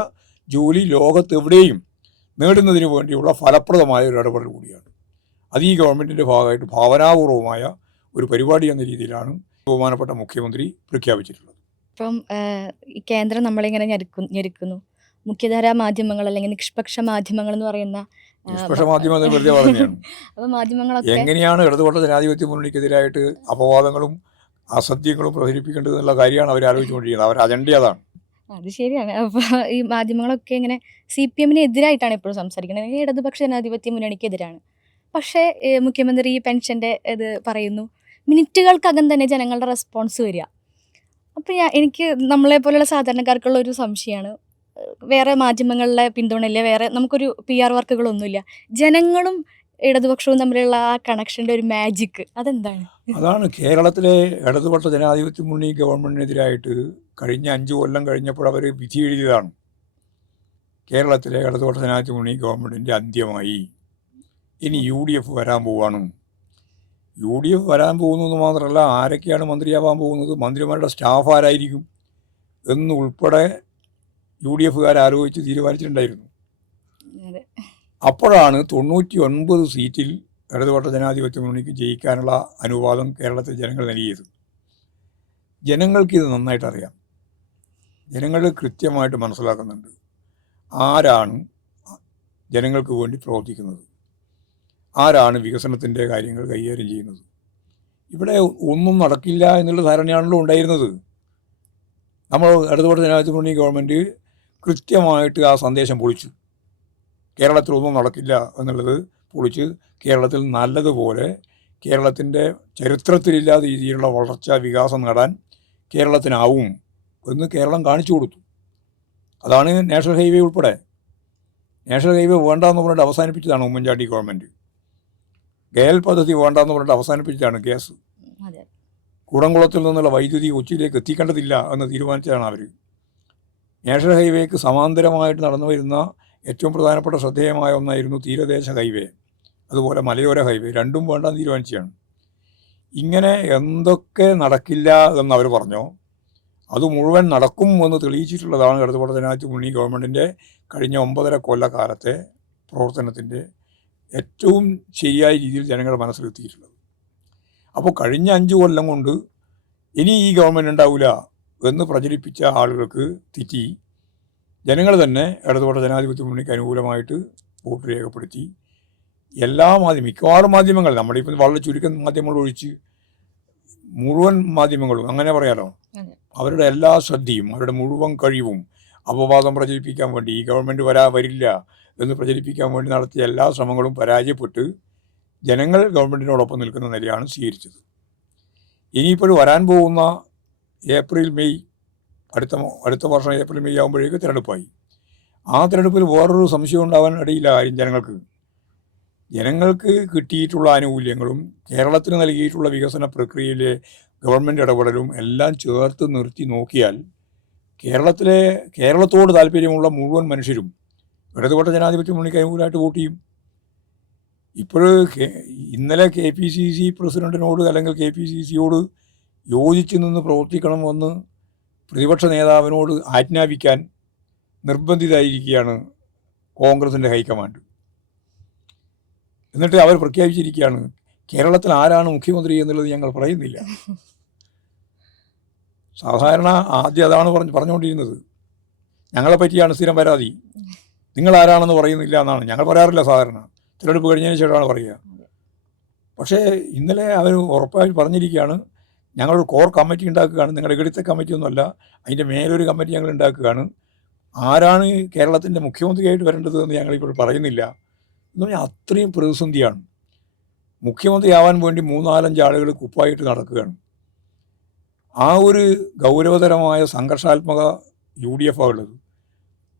ജോലി ലോകത്തെവിടെയും നേടുന്നതിന് വേണ്ടിയുള്ള ഫലപ്രദമായ ഒരു ഇടപെടൽ കൂടിയാണ്. അത് ഈ ഗവൺമെൻറ്റിൻ്റെ ഭാഗമായിട്ട് ഭാവനാപൂർവമായ ഒരു പരിപാടി എന്ന രീതിയിലാണ് ബഹുമാനപ്പെട്ട മുഖ്യമന്ത്രി പ്രഖ്യാപിച്ചിട്ടുള്ളത്. ഇപ്പം ഈ കേന്ദ്രം നമ്മളിങ്ങനെ ഞെരുക്കുന്നു. മുഖ്യധാരാ മാധ്യമങ്ങൾ അല്ലെങ്കിൽ നിഷ്പക്ഷ മാധ്യമങ്ങൾ എന്ന് പറയുന്ന നിഷ്പക്ഷ മാധ്യമങ്ങൾ വെറുതെ പറഞ്ഞാണ്. അപ്പോൾ മാധ്യമങ്ങളൊക്കെ എങ്ങനെയാണ് ഇടതുപക്ഷ ജനാധിപത്യ മുന്നണിക്കെതിരായിട്ട് അപവാദങ്ങളും അസത്യങ്ങളും പ്രചരിപ്പിക്കേണ്ടത് എന്നുള്ള കാര്യമാണ് അവർ ആലോചിച്ചുകൊണ്ടിരിക്കുന്നത്. അവരുടെ അജണ്ട അതാണ്. അത് ശരിയാണ്. അപ്പോൾ ഈ മാധ്യമങ്ങളൊക്കെ ഇങ്ങനെ CPM-ന് എതിരായിട്ടാണ് എപ്പോഴും സംസാരിക്കുന്നത്, അല്ലെങ്കിൽ ഇടതുപക്ഷ ജനാധിപത്യ മുന്നണിക്കെതിരാണ്. പക്ഷേ മുഖ്യമന്ത്രി ഈ പെൻഷൻ്റെ ഇത് പറയുന്നു, മിനിറ്റുകൾക്കകം തന്നെ ജനങ്ങളുടെ റെസ്പോൺസ് വരിക. അപ്പോൾ എനിക്ക് നമ്മളെ പോലെയുള്ള സാധാരണക്കാർക്കുള്ള ഒരു സംശയമാണ്, വേറെ മാധ്യമങ്ങളിലെ പിന്തുണയില്ല, വേറെ നമുക്കൊരു PR വർക്കുകളൊന്നുമില്ല, ജനങ്ങളും ഇടതുപക്ഷവും തമ്മിലുള്ള ആ കണക്ഷൻ്റെ ഒരു മാജിക്ക് അതെന്താണ്? അതാണ് കേരളത്തിലെ ഇടതുപക്ഷ ജനാധിപത്യ മുന്നണി ഗവൺമെൻറ്റിനെതിരായിട്ട് കഴിഞ്ഞ 5 കൊല്ലം കഴിഞ്ഞപ്പോൾ അവർ വിധി എഴുതിയതാണ്. കേരളത്തിലെ ഇടതുപക്ഷ ജനാധിപത്യ മുന്നണി ഗവൺമെൻറ്റിൻ്റെ അന്ത്യമായി, ഇനി UDF വരാൻ പോവാണ്. UDF വരാൻ പോകുന്നത് മാത്രമല്ല, ആരൊക്കെയാണ് മന്ത്രിയാവാൻ പോകുന്നത്, മന്ത്രിമാരുടെ സ്റ്റാഫ് ആരായിരിക്കും എന്നുൾപ്പെടെ UDFകാർ ആലോചിച്ച് തീരുമാനിച്ചിട്ടുണ്ടായിരുന്നു. അപ്പോഴാണ് 99 സീറ്റിൽ ഇടതുപക്ഷ ജനാധിപത്യ മുന്നണിക്ക് ജയിക്കാനുള്ള അനുവാദം കേരളത്തിലെ ജനങ്ങൾ നൽകിയത്. ജനങ്ങൾക്കിത് നന്നായിട്ട് അറിയാം. ജനങ്ങൾ കൃത്യമായിട്ട് മനസ്സിലാക്കുന്നുണ്ട് ആരാണ് ജനങ്ങൾക്ക് വേണ്ടി പ്രവർത്തിക്കുന്നത്, ആരാണ് വികസനത്തിൻ്റെ കാര്യങ്ങൾ കൈകാര്യം ചെയ്യുന്നത്. ഇവിടെ ഒന്നും നടക്കില്ല എന്നുള്ള ധാരണയാണല്ലോ ഉണ്ടായിരുന്നത്. നമ്മൾ ഇടതുപക്ഷ ജനാധിപത്യ മുന്നണി ഗവൺമെൻറ് കൃത്യമായിട്ട് ആ സന്ദേശം പൊളിച്ചു. കേരളത്തിലൊന്നും നടക്കില്ല എന്നുള്ളത് പൊളിച്ച് കേരളത്തിൽ നല്ലതുപോലെ കേരളത്തിൻ്റെ ചരിത്രത്തിലില്ലാത്ത രീതിയിലുള്ള വളർച്ച വികാസം നേടാൻ കേരളത്തിനാവും എന്ന് കേരളം കാണിച്ചു കൊടുത്തു. അതാണ് നാഷണൽ ഹൈവേ ഉൾപ്പെടെ. നാഷണൽ ഹൈവേ വേണ്ടാന്ന് പറഞ്ഞിട്ട് അവസാനിപ്പിച്ചതാണ് ഉമ്മൻചാണ്ടി ഗവൺമെൻറ്. ഗയൽ പദ്ധതി വേണ്ടാന്ന് പറഞ്ഞിട്ട് അവസാനിപ്പിച്ചതാണ് ഗ്യാസ്. കൂടംകുളത്തിൽ നിന്നുള്ള വൈദ്യുതി കൊച്ചിയിലേക്ക് എത്തിക്കേണ്ടതില്ല എന്ന് തീരുമാനിച്ചതാണ് അവർ. നാഷണൽ ഹൈവേക്ക് സമാന്തരമായിട്ട് നടന്നു വരുന്ന ഏറ്റവും പ്രധാനപ്പെട്ട ശ്രദ്ധേയമായ ഒന്നായിരുന്നു തീരദേശ ഹൈവേ, അതുപോലെ മലയോര ഹൈവേ, രണ്ടും വേണ്ടാന്ന് തീരുമാനിച്ചതാണ്. ഇങ്ങനെ എന്തൊക്കെ നടക്കില്ല എന്നവർ പറഞ്ഞോ അത് മുഴുവൻ നടക്കും എന്ന് തെളിയിച്ചിട്ടുള്ളതാണ് ഇടതുപക്ഷ ജനാധിപത്യ മുന്നണി ഗവൺമെൻറ്റിൻ്റെ കഴിഞ്ഞ 9.5 കൊല്ലക്കാലത്തെ പ്രവർത്തനത്തിൻ്റെ ഏറ്റവും ശരിയായ രീതിയിൽ ജനങ്ങളുടെ മനസ്സിലെത്തിയിട്ടുള്ളത്. അപ്പോൾ കഴിഞ്ഞ 5 കൊല്ലം കൊണ്ട് ഇനി ഈ ഗവൺമെൻറ് ഉണ്ടാവില്ല എന്ന് പ്രചരിപ്പിച്ച ആളുകൾക്ക് തെറ്റി. ജനങ്ങൾ തന്നെ ഇടതുപക്ഷ ജനാധിപത്യ മുന്നണിക്ക് അനുകൂലമായിട്ട് വോട്ട് രേഖപ്പെടുത്തി. മിക്കവാറും മാധ്യമങ്ങൾ, നമ്മുടെ ഇപ്പം വളരെ ചുരുക്കം മാധ്യമങ്ങൾ ഒഴിച്ച് മുഴുവൻ മാധ്യമങ്ങളും, അങ്ങനെ പറയാലോ, അവരുടെ എല്ലാ ശ്രദ്ധയും അവരുടെ മുഴുവൻ കഴിവും അപവാദം പ്രചരിപ്പിക്കാൻ വേണ്ടി ഈ ഗവൺമെൻറ് വരില്ല എന്ന് പ്രചരിപ്പിക്കാൻ വേണ്ടി നടത്തിയ എല്ലാ ശ്രമങ്ങളും പരാജയപ്പെട്ട് ജനങ്ങൾ ഗവൺമെൻറ്റിനോടൊപ്പം നിൽക്കുന്ന നിലയാണ് സ്വീകരിച്ചത്. ഇനിയിപ്പോഴും വരാൻ പോകുന്ന ഏപ്രിൽ മെയ് അടുത്ത വർഷം ഏപ്രിൽ മെയ് ആകുമ്പോഴേക്ക് തിരഞ്ഞെടുപ്പായി. ആ തിരഞ്ഞെടുപ്പിൽ വേറൊരു സംശയം ഉണ്ടാവാൻ ഇടയില്ല. കാര്യം ജനങ്ങൾക്ക് കിട്ടിയിട്ടുള്ള ആനുകൂല്യങ്ങളും കേരളത്തിന് നൽകിയിട്ടുള്ള വികസന പ്രക്രിയയിലെ ഗവൺമെൻറ് ഇടപെടലും എല്ലാം ചേർത്ത് നിർത്തി നോക്കിയാൽ കേരളത്തോട് താല്പര്യമുള്ള മുഴുവൻ മനുഷ്യരും ഇടതുപക്ഷ ജനാധിപത്യ മുന്നണിക്ക് അനുകൂലമായിട്ട് വോട്ട് ചെയ്യും. ഇന്നലെ KPCC പ്രസിഡന്റിനോട് അല്ലെങ്കിൽ KPCCയോട് യോജിച്ച് നിന്ന് പ്രവർത്തിക്കണമെന്ന് പ്രതിപക്ഷ നേതാവിനോട് ആജ്ഞാപിക്കാൻ നിർബന്ധിതരായിരിക്കുകയാണ് കോൺഗ്രസിൻ്റെ ഹൈക്കമാൻഡ്. എന്നിട്ട് അവർ പ്രഖ്യാപിച്ചിരിക്കുകയാണ്, കേരളത്തിൽ ആരാണ് മുഖ്യമന്ത്രി എന്നുള്ളത് ഞങ്ങൾ പറയുന്നില്ല. സാധാരണ ആദ്യം അതാണ് പറഞ്ഞുകൊണ്ടിരുന്നത്. ഞങ്ങളെ പറ്റിയാണ് സ്ഥിരം പരാതി, നിങ്ങൾ ആരാണെന്ന് പറയുന്നില്ല എന്നാണ്. ഞങ്ങൾ പറയാറില്ല, സാധാരണ തിരഞ്ഞെടുപ്പ് കഴിഞ്ഞതിന് ശേഷമാണ് പറയുക. പക്ഷേ ഇന്നലെ അവർ ഉറപ്പായി പറഞ്ഞിരിക്കുകയാണ്, ഞങ്ങളൊരു കോർ കമ്മിറ്റി ഉണ്ടാക്കുകയാണ്, നിങ്ങളുടെ ഇവിടുത്തെ കമ്മിറ്റിയൊന്നുമല്ല, അതിൻ്റെ മേലൊരു കമ്മിറ്റി ഞങ്ങൾ ഉണ്ടാക്കുകയാണ്. ആരാണ് കേരളത്തിൻ്റെ മുഖ്യമന്ത്രിയായിട്ട് വരേണ്ടത് എന്ന് ഞങ്ങളിപ്പോൾ പറയുന്നില്ല എന്ന് പറഞ്ഞാൽ അത്രയും പ്രതിസന്ധിയാണ്. മുഖ്യമന്ത്രിയാവാൻ വേണ്ടി 3-4 ആളുകൾ കുപ്പായിട്ട് നടക്കുകയാണ്. ആ ഒരു ഗൗരവതരമായ സംഘർഷാത്മക UDF ഉള്ളത്.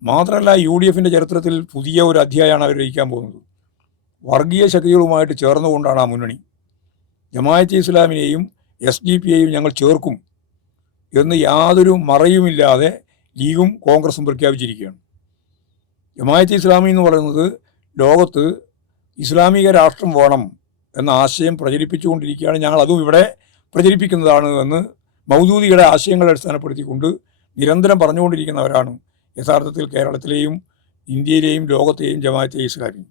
മാത്രമല്ല, UDFിൻ്റെ ചരിത്രത്തിൽ പുതിയ ഒരു അധ്യായമാണ് അവർ രചിക്കാൻ പോകുന്നത്. വർഗീയ ശക്തികളുമായിട്ട് ചേർന്നുകൊണ്ടാണ് ആ മുന്നണി. ജമാഅത്തെ ഇസ്ലാമിനെയും SDPയെയും ഞങ്ങൾ ചേർക്കും എന്ന് യാതൊരു മറയുമില്ലാതെ ലീഗും കോൺഗ്രസും പ്രഖ്യാപിച്ചിരിക്കുകയാണ്. ജമാഅത്തെ ഇസ്ലാമി എന്ന് പറയുന്നത് ലോകത്ത് ഇസ്ലാമിക രാഷ്ട്രം വേണം എന്ന ആശയം പ്രചരിപ്പിച്ചുകൊണ്ടിരിക്കുകയാണ്. ഞങ്ങൾ അതും ഇവിടെ പ്രചരിപ്പിക്കുന്നതാണ് എന്ന് മൗദൂദിയുടെ ആശയങ്ങളെ അടിസ്ഥാനപ്പെടുത്തിക്കൊണ്ട് നിരന്തരം പറഞ്ഞുകൊണ്ടിരിക്കുന്നവരാണ് യഥാർത്ഥത്തിൽ കേരളത്തിലെയും ഇന്ത്യയിലെയും ലോകത്തെയും ജമാഅത്തെ ഇസ്ലാമി.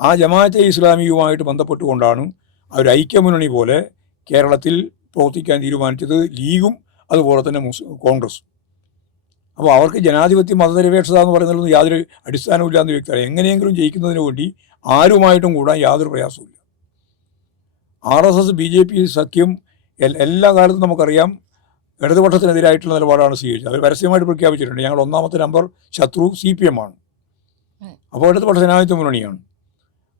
ആ ജമാഅത്തെ ഇസ്ലാമിയുമായിട്ട് ബന്ധപ്പെട്ടുകൊണ്ടാണ് ഒരു ഐക്യമുന്നണി പോലെ കേരളത്തിൽ പ്രവർത്തിക്കാൻ തീരുമാനിച്ചത് ലീഗും അതുപോലെ തന്നെ കോൺഗ്രസും. അപ്പോൾ അവർക്ക് ജനാധിപത്യ മതനിരപേക്ഷത എന്ന് പറയുന്നതിലൊന്നും യാതൊരു അടിസ്ഥാനമില്ലാന്ന് വ്യക്തമാണ്. എങ്ങനെയെങ്കിലും ജയിക്കുന്നതിന് വേണ്ടി ആരുമായിട്ടും കൂടാൻ യാതൊരു പ്രയാസമില്ല. RSS BJP സഖ്യം എല്ലാ കാലത്തും നമുക്കറിയാം ഇടതുപക്ഷത്തിനെതിരായിട്ടുള്ള നിലപാടാണ് സ്വീകരിച്ചത്. അവർ പരസ്യമായിട്ട് പ്രഖ്യാപിച്ചിട്ടുണ്ട്, ഞങ്ങൾ ഒന്നാമത്തെ നമ്പർ ശത്രു CPM ആണ്. അപ്പോൾ ഇടതുപക്ഷ ജനാധിപത്യ മുന്നണിയാണ്.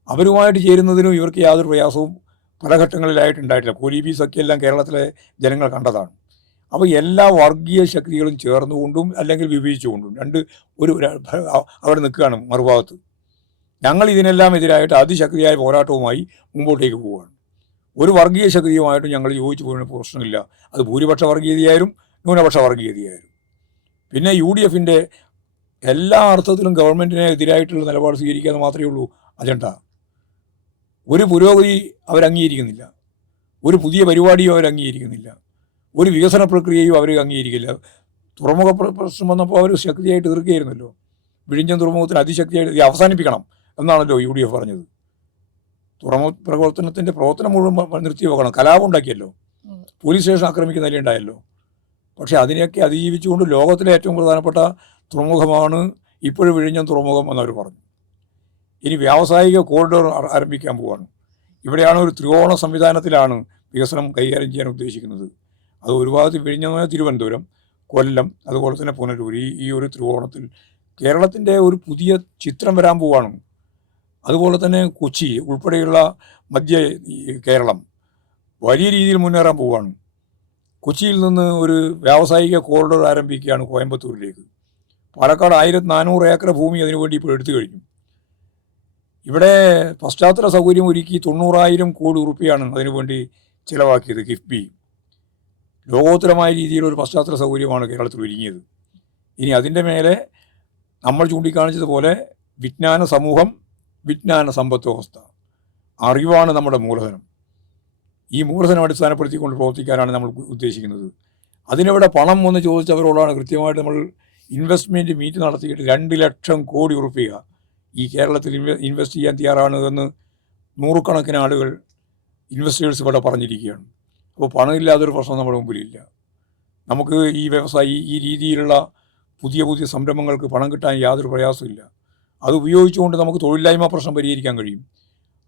അവരുമായിട്ട് ചേരുന്നതിനും ഇവർക്ക് യാതൊരു പ്രയാസവും പല ഘട്ടങ്ങളിലായിട്ടുണ്ടായിട്ടില്ല. കോലീബി സഖ്യമെല്ലാം കേരളത്തിലെ ജനങ്ങൾ കണ്ടതാണ്. അപ്പോൾ എല്ലാ വർഗീയ ശക്തികളും ചേർന്നുകൊണ്ടും അല്ലെങ്കിൽ വിഭജിച്ചുകൊണ്ടും അവിടെ നിൽക്കുകയാണ് മറുഭാഗത്ത്. ഞങ്ങൾ ഇതിനെല്ലാം എതിരായിട്ട് അതിശക്തിയായ പോരാട്ടവുമായി മുമ്പോട്ടേക്ക് പോവുകയാണ്. ഒരു വർഗീയ ശക്തിയുമായിട്ടും ഞങ്ങൾ യോജിച്ച് പോകുന്ന പ്രശ്നമില്ല. അത് ഭൂരിപക്ഷ വർഗീയതയായാലും ന്യൂനപക്ഷ വർഗീയതയായാലും. പിന്നെ UDFിൻ്റെ എല്ലാ അർത്ഥത്തിലും ഗവൺമെൻറ്റിനെ എതിരായിട്ടുള്ള നിലപാട് സ്വീകരിക്കാമെന്ന് മാത്രമേ ഉള്ളൂ അജണ്ട. ഒരു പുരോഗതി അവരംഗീകരിക്കുന്നില്ല, ഒരു പുതിയ പരിപാടിയും അവരംഗീകരിക്കുന്നില്ല, ഒരു വികസന പ്രക്രിയയും അവർ അംഗീകരിക്കില്ല. തുറമുഖ പ്രശ്നം വന്നപ്പോൾ അവർ ശക്തിയായിട്ട് എതിർക്കുകയായിരുന്നല്ലോ. വിഴിഞ്ഞം തുറമുഖത്തിന് അതിശക്തിയായിട്ട് അവസാനിപ്പിക്കണം എന്നാണല്ലോ UDF പറഞ്ഞത്. തുറമുഖ പ്രവർത്തനം മുഴുവൻ നിർത്തിവെക്കണം. കലാപം ഉണ്ടാക്കിയല്ലോ, പോലീസ് സ്റ്റേഷൻ ആക്രമിക്കുന്ന നിലയുണ്ടായല്ലോ. പക്ഷേ അതിനെയൊക്കെ അതിജീവിച്ചുകൊണ്ട് ലോകത്തിലെ ഏറ്റവും പ്രധാനപ്പെട്ട തുറമുഖമാണ് ഇപ്പോഴും വിഴിഞ്ഞം തുറമുഖം എന്നവർ പറഞ്ഞു. ഇനി വ്യാവസായിക കോറിഡോർ ആരംഭിക്കാൻ പോവുകയാണ്. ഇവിടെയാണ് ഒരു ത്രികോണ സംവിധാനത്തിലാണ് വികസനം കൈകാര്യം ചെയ്യാൻ ഉദ്ദേശിക്കുന്നത്. അത് ഒരു ഭാഗത്ത് വിഴിഞ്ഞം, തിരുവനന്തപുരം, കൊല്ലം, അതുപോലെ തന്നെ പുനലൂർ, ഈ ഒരു ത്രികോണത്തിൽ കേരളത്തിൻ്റെ ഒരു പുതിയ ചിത്രം വരാൻ പോവുകയാണ്. അതുപോലെ തന്നെ കൊച്ചി ഉൾപ്പെടെയുള്ള മധ്യ കേരളം വലിയ രീതിയിൽ മുന്നേറാൻ പോവുകയാണ്. കൊച്ചിയിൽ നിന്ന് ഒരു വ്യാവസായിക കോറിഡോർ ആരംഭിക്കുകയാണ് കോയമ്പത്തൂരിലേക്ക്. പാലക്കാട് 1400 ഏക്കർ ഭൂമി അതിനുവേണ്ടി ഇപ്പോൾ എടുത്തു കഴിഞ്ഞു. ഇവിടെ പശ്ചാത്തല സൗകര്യം ഒരുക്കി 90,000 കോടി രൂപയാണ് അതിനുവേണ്ടി ചിലവാക്കിയത്. കിഫ്ബി ലോകോത്തരമായ രീതിയിലൊരു പശ്ചാത്തല സൗകര്യമാണ് കേരളത്തിൽ ഒരുങ്ങിയത്. ഇനി അതിൻ്റെ മേലെ നമ്മൾ ചൂണ്ടിക്കാണിച്ചതുപോലെ വിജ്ഞാന സമൂഹം, വിജ്ഞാന സമ്പത്ത് വ്യവസ്ഥ, അറിവാണ് നമ്മുടെ മൂലധനം. ഈ മൂലധനം അടിസ്ഥാനപ്പെടുത്തിക്കൊണ്ട് പ്രവർത്തിക്കാനാണ് നമ്മൾ ഉദ്ദേശിക്കുന്നത്. അതിനെവിടെ പണം എന്ന് ചോദിച്ചവരോടാണ് കൃത്യമായിട്ട് നമ്മൾ ഇൻവെസ്റ്റ്മെൻറ്റ് മീറ്റ് നടത്തിയിട്ട് 2 ലക്ഷം കോടി രൂപ ഈ കേരളത്തിൽ ഇൻവെസ്റ്റ് ചെയ്യാൻ തയ്യാറാണ് എന്ന് നൂറുകണക്കിന് ആളുകൾ ഇൻവെസ്റ്റേഴ്സ് ഇവിടെ പറഞ്ഞിരിക്കുകയാണ്. അപ്പോൾ പണമില്ലാത്തൊരു പ്രശ്നം നമ്മുടെ മുമ്പിലില്ല. നമുക്ക് ഈ വ്യവസായി ഈ രീതിയിലുള്ള പുതിയ സംരംഭങ്ങൾക്ക് പണം കിട്ടാൻ യാതൊരു പ്രയാസമില്ല. അത് ഉപയോഗിച്ചുകൊണ്ട് നമുക്ക് തൊഴിലില്ലായ്മ പ്രശ്നം പരിഹരിക്കാൻ കഴിയും.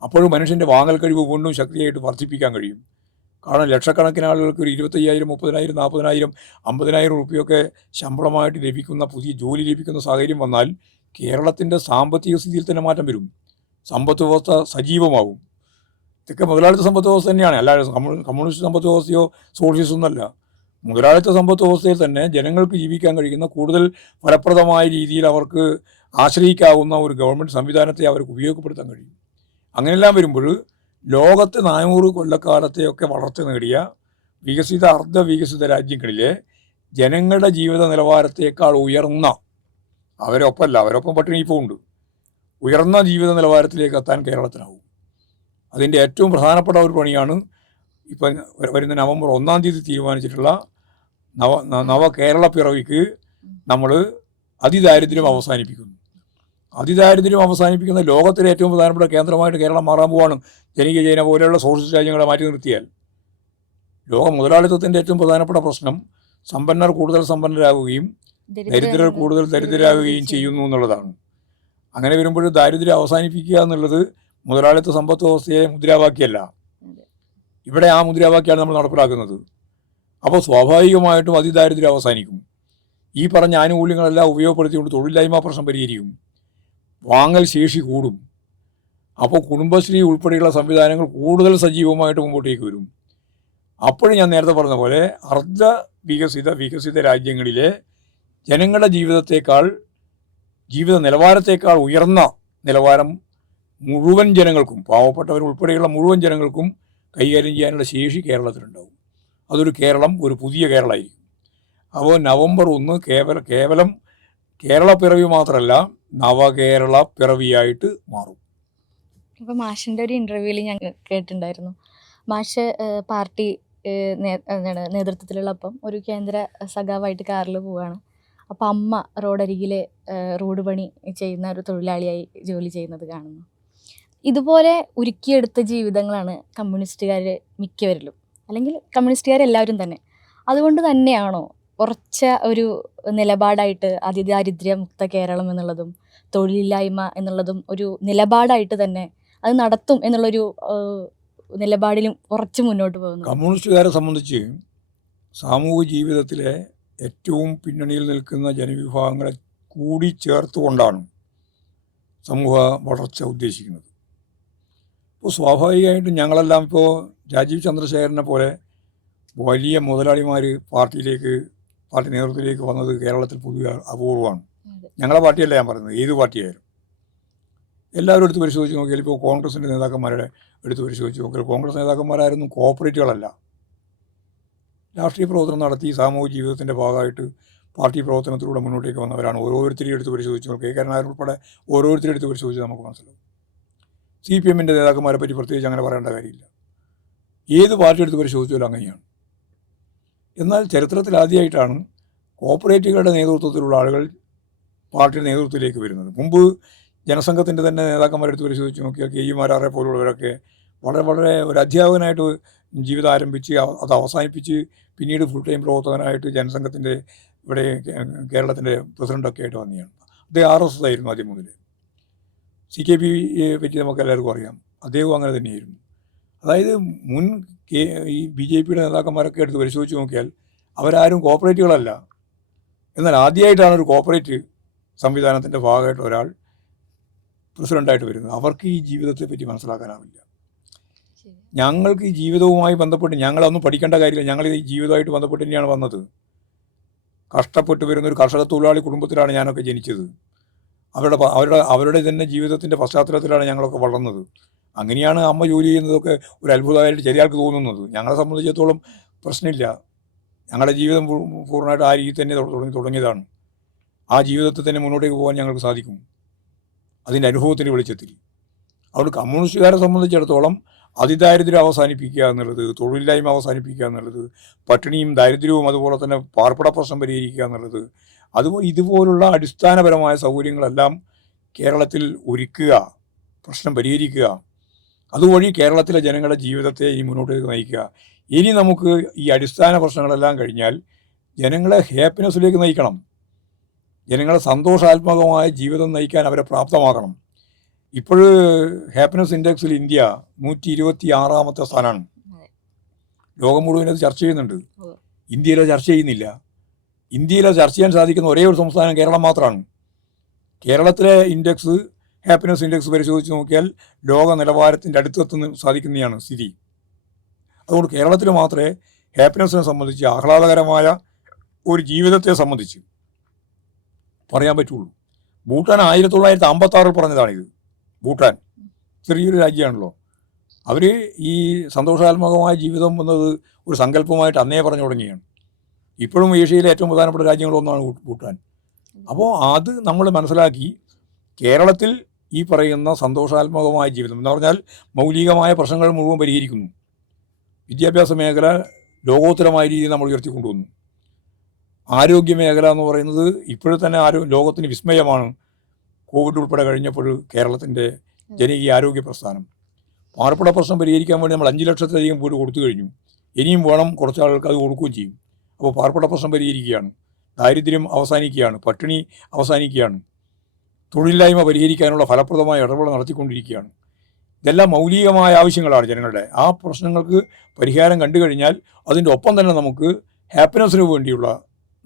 അപ്പോഴും മനുഷ്യൻ്റെ വാങ്ങൽ കഴിവ് വീണ്ടും ശക്തിയായിട്ട് വർദ്ധിപ്പിക്കാൻ കഴിയും. കാരണം ലക്ഷക്കണക്കിന് ആളുകൾക്ക് ഒരു 25,000, 30,000, 40,000, 50,000 റുപ്യൊക്കെ ശമ്പളമായിട്ട് ലഭിക്കുന്ന പുതിയ ജോലി ലഭിക്കുന്ന സാഹചര്യം വന്നാൽ കേരളത്തിൻ്റെ സാമ്പത്തിക സ്ഥിതിയിൽ തന്നെ മാറ്റം വരും. സമ്പദ് വ്യവസ്ഥ സജീവമാവും. ഇതൊക്കെ മുതലാളിത്ത സമ്പദ് വ്യവസ്ഥ തന്നെയാണ്, അല്ലാതെ കമ്മ്യൂണിസ്റ്റ് സമ്പദ് വ്യവസ്ഥയോ സോഷ്യലിസ്റ്റ് ഒന്നല്ല. മുതലാളിത്ത സമ്പദ് വ്യവസ്ഥയിൽ തന്നെ ജനങ്ങൾക്ക് ജീവിക്കാൻ കഴിയുന്ന കൂടുതൽ ഫലപ്രദമായ രീതിയിൽ അവർക്ക് ആശ്രയിക്കാവുന്ന ഒരു ഗവൺമെൻറ് സംവിധാനത്തെ അവർക്ക് ഉപയോഗപ്പെടുത്താൻ കഴിയും. അങ്ങനെയെല്ലാം വരുമ്പോൾ ലോകത്തെ 400 കൊല്ലക്കാലത്തെയൊക്കെ വളർച്ച നേടിയ വികസിത അർദ്ധ വികസിത രാജ്യങ്ങളിലെ ജനങ്ങളുടെ ജീവിത നിലവാരത്തേക്കാൾ ഉയർന്ന, അവരൊപ്പം പട്ടിണി ഇപ്പോൾ ഉണ്ട്, ഉയർന്ന ജീവിത നിലവാരത്തിലേക്ക് എത്താൻ കേരളത്തിനാവും. അതിൻ്റെ ഏറ്റവും പ്രധാനപ്പെട്ട ഒരു പണിയാണ് ഇപ്പം വരുന്ന നവംബർ 1-ാം തീയതി തീരുമാനിച്ചിട്ടുള്ള നവകേരള പിറവിക്ക് നമ്മൾ അതിദാരിദ്ര്യം അവസാനിപ്പിക്കുന്നു. അതിദാരിദ്ര്യം അവസാനിപ്പിക്കുന്ന ലോകത്തിലെ ഏറ്റവും പ്രധാനപ്പെട്ട കേന്ദ്രമായിട്ട് കേരളം മാറാൻ പോവാണ്. ജനിക ചൈന പോലെയുള്ള സോഷ്യലിസ്റ്റ് രാജ്യങ്ങളെ മാറ്റി നിർത്തിയാൽ ലോക മുതലാളിത്തത്തിൻ്റെ ഏറ്റവും പ്രധാനപ്പെട്ട പ്രശ്നം സമ്പന്നർ കൂടുതൽ സമ്പന്നരാകുകയും ദരിദ്രർ കൂടുതൽ ദരിദ്രരാകുകയും ചെയ്യുന്നു എന്നുള്ളതാണ്. അങ്ങനെ വരുമ്പോൾ ദാരിദ്ര്യം അവസാനിപ്പിക്കുക എന്നുള്ളത് മുതലാളിത്ത സമ്പദ് വ്യവസ്ഥയെ മുദ്രാവാക്യമല്ല. ഇവിടെ ആ മുദ്രാവാക്യമാണ് നമ്മൾ നടപ്പിലാക്കുന്നത്. അപ്പോൾ സ്വാഭാവികമായിട്ടും അതിദാരിദ്ര്യം അവസാനിക്കും. ഈ പറഞ്ഞ ആനുകൂല്യങ്ങളെല്ലാം ഉപയോഗപ്പെടുത്തിക്കൊണ്ട് തൊഴിലില്ലായ്മ പ്രശ്നം പരിഹരിക്കും. വാങ്ങൽ ശേഷി കൂടും. അപ്പോൾ കുടുംബശ്രീ ഉൾപ്പെടെയുള്ള സംവിധാനങ്ങൾ കൂടുതൽ സജീവമായിട്ട് മുമ്പോട്ടേക്ക് വരും. അപ്പോഴും ഞാൻ നേരത്തെ പറഞ്ഞ പോലെ അർദ്ധ വികസിത രാജ്യങ്ങളിലെ ജനങ്ങളുടെ ജീവിത നിലവാരത്തേക്കാൾ ഉയർന്ന നിലവാരം മുഴുവൻ ജനങ്ങൾക്കും, പാവപ്പെട്ടവർ ഉൾപ്പെടെയുള്ള മുഴുവൻ ജനങ്ങൾക്കും കൈകാര്യം ചെയ്യാനുള്ള ശേഷി കേരളത്തിലുണ്ടാവും. അതൊരു കേരളം, ഒരു പുതിയ കേരളമായിരിക്കും. അപ്പോൾ നവംബർ 1 കേവലം കേരള പിറവി മാത്രമല്ല, നവകേരള പിറവിയായിട്ട് മാറും. ഇപ്പോൾ മാഷിൻ്റെ ഒരു ഇൻ്റർവ്യൂവിൽ ഞാൻ കേട്ടിട്ടുണ്ടായിരുന്നു, മാഷ് പാർട്ടി നേതൃത്വത്തിലുള്ളപ്പം ഒരു കേന്ദ്ര സഖാവായിട്ട് കാറിൽ പോവുകയാണ്. അപ്പോൾ അമ്മ റോഡരികിൽ റോഡ് പണി ചെയ്യുന്ന ഒരു തൊഴിലാളിയായി ജോലി ചെയ്യുന്നത് കാണുന്നു. ഇതുപോലെ ഉരുക്കിയെടുത്ത ജീവിതങ്ങളാണ് കമ്മ്യൂണിസ്റ്റുകാർ മിക്കവരിലും, അല്ലെങ്കിൽ കമ്മ്യൂണിസ്റ്റുകാരെല്ലാവരും തന്നെ. അതുകൊണ്ട് തന്നെയാണോ ഉറച്ച ഒരു നിലപാടായിട്ട് അതിദാരിദ്ര്യമുക്ത കേരളം എന്നുള്ളതും തൊഴിലില്ലായ്മ എന്നുള്ളതും ഒരു നിലപാടായിട്ട് തന്നെ അത് നടത്തും എന്നുള്ളൊരു നിലപാടിലും ഉറച്ചു മുന്നോട്ട് പോകുന്നു? കമ്മ്യൂണിസ്റ്റുകാരെ സംബന്ധിച്ച് സാമൂഹിക ജീവിതത്തിലെ ഏറ്റവും പിന്നണിയിൽ നിൽക്കുന്ന ജനവിഭാഗങ്ങളെ കൂടി ചേർത്തുകൊണ്ടാണ് സമൂഹ വളർച്ച ഉദ്ദേശിക്കുന്നത്. ഇപ്പോൾ സ്വാഭാവികമായിട്ടും ഞങ്ങളെല്ലാം ഇപ്പോൾ രാജീവ് ചന്ദ്രശേഖരനെ പോലെ വലിയ മുതലാളിമാർ പാർട്ടി നേതൃത്വത്തിലേക്ക് വന്നത് കേരളത്തിൽ പൊതുവെ അപൂർവമാണ്. ഞങ്ങളെ പാർട്ടിയല്ല ഞാൻ പറയുന്നത്, ഏത് പാർട്ടിയായാലും എല്ലാവരും എടുത്ത് പരിശോധിച്ച് നോക്കിയാൽ, ഇപ്പോൾ കോൺഗ്രസിൻ്റെ നേതാക്കന്മാരുടെ എടുത്ത് പരിശോധിച്ച് നോക്കിയാൽ കോൺഗ്രസ് നേതാക്കന്മാരായിരുന്നു കോർപ്പറേറ്റുകളല്ല. രാഷ്ട്രീയ പ്രവർത്തനം നടത്തി സാമൂഹിക ജീവിതത്തിൻ്റെ ഭാഗമായിട്ട് പാർട്ടി പ്രവർത്തനത്തിലൂടെ മുന്നോട്ടേക്ക് വന്നവരാണ്. ഓരോരുത്തരെയും എടുത്ത് പരിശോധിച്ച് നോക്കുക, കെ ഉൾപ്പെടെ ഓരോരുത്തരും എടുത്ത് പരിശോധിച്ച് നമുക്ക് മനസ്സിലാവും. CPM-ൻ്റെ നേതാക്കന്മാരെ പറ്റി പ്രത്യേകിച്ച് അങ്ങനെ പറയേണ്ട കാര്യമില്ല. ഏത് പാർട്ടി എടുത്ത് പരിശോധിച്ചാലും അങ്ങനെയാണ്. എന്നാൽ ചരിത്രത്തിൽ ആദ്യമായിട്ടാണ് കോർപ്പറേറ്റുകളുടെ നേതൃത്വത്തിലുള്ള ആളുകൾ പാർട്ടിയുടെ നേതൃത്വത്തിലേക്ക് വരുന്നത്. മുമ്പ് ജനസംഘത്തിൻ്റെ തന്നെ നേതാക്കന്മാരെടുത്ത് പരിശോധിച്ച് നോക്കിയാൽ KE മാരാറെ പോലുള്ളവരൊക്കെ വളരെ ഒരു അധ്യാപകനായിട്ട് ജീവിതം ആരംഭിച്ച് അത് അവസാനിപ്പിച്ച് പിന്നീട് ഫുൾ ടൈം പ്രവർത്തകനായിട്ട് ജനസംഘത്തിൻ്റെ ഇവിടെ കേരളത്തിൻ്റെ പ്രസിഡൻ്റൊക്കെ ആയിട്ട് വന്നതാണ്. അദ്ദേഹം RSS ആയിരുന്നു ആദ്യം മുതൽ. CKP-യെ പറ്റി നമുക്ക് എല്ലാവർക്കും അറിയാം, അദ്ദേഹവും അങ്ങനെ തന്നെയായിരുന്നു. അതായത് ഈ BJP-യുടെ നേതാക്കന്മാരൊക്കെ എടുത്ത് പരിശോധിച്ച് നോക്കിയാൽ അവരാരും കോർപ്പറേറ്റുകളല്ല. എന്നാൽ ആദ്യമായിട്ടാണ് ഒരു കോർപ്പറേറ്റ് സംവിധാനത്തിൻ്റെ ഭാഗമായിട്ട് ഒരാൾ പ്രസിഡൻ്റായിട്ട് വരുന്നത്. അവർക്ക് ഈ ജീവിതത്തെ പറ്റി മനസ്സിലാക്കാനാവില്ല. ഞങ്ങൾക്ക് ഈ ജീവിതവുമായി ബന്ധപ്പെട്ട് ഞങ്ങളൊന്നും പഠിക്കേണ്ട കാര്യമില്ല. ഞങ്ങൾ ഈ ജീവിതമായിട്ട് ബന്ധപ്പെട്ട് തന്നെയാണ് വന്നത്. കഷ്ടപ്പെട്ട് വരുന്നൊരു കർഷക തൊഴിലാളി കുടുംബത്തിലാണ് ഞാനൊക്കെ ജനിച്ചത്. അവരുടെ തന്നെ ജീവിതത്തിൻ്റെ പശ്ചാത്തലത്തിലാണ് ഞങ്ങളൊക്കെ വളർന്നത്. അങ്ങനെയാണ് അമ്മ ജോലി ചെയ്യുന്നതൊക്കെ ഒരു അത്ഭുതമായിട്ട് ചെറിയ ആൾക്ക് തോന്നുന്നത്. ഞങ്ങളെ സംബന്ധിച്ചിടത്തോളം പ്രശ്നമില്ല. ഞങ്ങളുടെ ജീവിതം പൂർണ്ണമായിട്ട് ആ രീതി തന്നെ തുടങ്ങിയതാണ്. ആ ജീവിതത്തിൽ തന്നെ മുന്നോട്ടേക്ക് പോകാൻ ഞങ്ങൾക്ക് സാധിക്കും, അതിൻ്റെ അനുഭവത്തിൻ്റെ വെളിച്ചത്തിൽ. അതുകൊണ്ട് കമ്മ്യൂണിസ്റ്റുകാരെ സംബന്ധിച്ചിടത്തോളം അതിദാരിദ്ര്യം അവസാനിപ്പിക്കുക എന്നുള്ളത്, തൊഴിലില്ലായ്മ അവസാനിപ്പിക്കുക എന്നുള്ളത്, പട്ടിണിയും ദാരിദ്ര്യവും അതുപോലെ തന്നെ പാർപ്പിട പ്രശ്നം പരിഹരിക്കുക എന്നുള്ളത്, അതുപോലെ ഇതുപോലുള്ള അടിസ്ഥാനപരമായ സൗകര്യങ്ങളെല്ലാം കേരളത്തിൽ ഒരുക്കുക, പ്രശ്നം പരിഹരിക്കുക, അതുവഴി കേരളത്തിലെ ജനങ്ങളുടെ ജീവിതത്തെ ഇനി മുന്നോട്ടേക്ക് നയിക്കുക. ഇനി നമുക്ക് ഈ അടിസ്ഥാന പ്രശ്നങ്ങളെല്ലാം കഴിഞ്ഞാൽ ജനങ്ങളെ ഹാപ്പിനെസ്സിലേക്ക് നയിക്കണം. ജനങ്ങളെ സന്തോഷാത്മകമായ ജീവിതം നയിക്കാൻ അവരെ പ്രാപ്തമാക്കണം. ഇപ്പോൾ ഹാപ്പിനെസ് ഇൻഡെക്സിൽ ഇന്ത്യ 126-ാമത്തെ സ്ഥാനമാണ്. ലോകം മുഴുവൻ അത് ചർച്ച ചെയ്യുന്നുണ്ട്. ഉവ്വ്. ഇന്ത്യയിൽ അത് ചർച്ച ചെയ്യുന്നില്ല. ഇന്ത്യയിൽ അത് ചർച്ച ചെയ്യാൻ സാധിക്കുന്ന ഒരേ ഒരു സംസ്ഥാനം കേരളം മാത്രമാണ്. കേരളത്തിലെ ഇൻഡെക്സ്, ഹാപ്പിനെസ് ഇൻഡെക്സ് പരിശോധിച്ച് നോക്കിയാൽ ലോക നിലവാരത്തിൻ്റെ അടുത്തെത്തുന്ന സാധിക്കുന്നതാണ് സ്ഥിതി. അതുകൊണ്ട് കേരളത്തിൽ മാത്രമേ ഹാപ്പിനെസ്സിനെ സംബന്ധിച്ച്, ആഹ്ലാദകരമായ ഒരു ജീവിതത്തെ സംബന്ധിച്ച് പറയാൻ പറ്റുള്ളൂ. ഭൂട്ടാൻ 1956 പറഞ്ഞതാണിത്. ഭൂട്ടാൻ ചെറിയൊരു രാജ്യമാണല്ലോ. അവർ ഈ സന്തോഷാത്മകമായ ജീവിതം എന്നത് ഒരു സങ്കല്പമായിട്ട് അന്നേ പറഞ്ഞു തുടങ്ങിയാണ്. ഇപ്പോഴും ഏഷ്യയിലെ ഏറ്റവും പ്രധാനപ്പെട്ട രാജ്യങ്ങളൊന്നാണ് ഭൂട്ടാൻ. അപ്പോൾ അത് നമ്മൾ മനസ്സിലാക്കി കേരളത്തിൽ ഈ പറയുന്ന സന്തോഷാത്മകമായ ജീവിതം എന്ന് പറഞ്ഞാൽ മൗലികമായ പ്രശ്നങ്ങൾ മുഴുവൻ പരിഹരിക്കുന്നു. വിദ്യാഭ്യാസ മേഖല ലോകോത്തരമായ രീതിയിൽ നമ്മൾ ഉയർത്തിക്കൊണ്ടുവന്നു. ആരോഗ്യ മേഖല എന്ന് പറയുന്നത് ഇപ്പോഴും തന്നെ ലോകത്തിന് വിസ്മയമാണ്. കോവിഡ് ഉൾപ്പെടെ കഴിഞ്ഞപ്പോൾ കേരളത്തിൻ്റെ ജനകീയ ആരോഗ്യ പ്രസ്ഥാനം. പാർപ്പിട പ്രശ്നം പരിഹരിക്കാൻ വേണ്ടി നമ്മൾ 5 ലക്ഷത്തിലധികം വീട് കൊടുത്തു കഴിഞ്ഞു. ഇനിയും വേണം കുറച്ച് ആൾക്ക് അത് കൊടുക്കുകയും ചെയ്യും. അപ്പോൾ പാർപ്പിട പ്രശ്നം പരിഹരിക്കുകയാണ്, ദാരിദ്ര്യം അവസാനിക്കുകയാണ്, പട്ടിണി അവസാനിക്കുകയാണ്, തൊഴിലില്ലായ്മ പരിഹരിക്കാനുള്ള ഫലപ്രദമായ ഇടപെടൽ നടത്തിക്കൊണ്ടിരിക്കുകയാണ്. ഇതെല്ലാം മൗലികമായ ആവശ്യങ്ങളാണ് ജനങ്ങളുടെ. ആ പ്രശ്നങ്ങൾക്ക് പരിഹാരം കണ്ടു കഴിഞ്ഞാൽ അതിൻ്റെ ഒപ്പം തന്നെ നമുക്ക് ഹാപ്പിനെസ്സിന് വേണ്ടിയുള്ള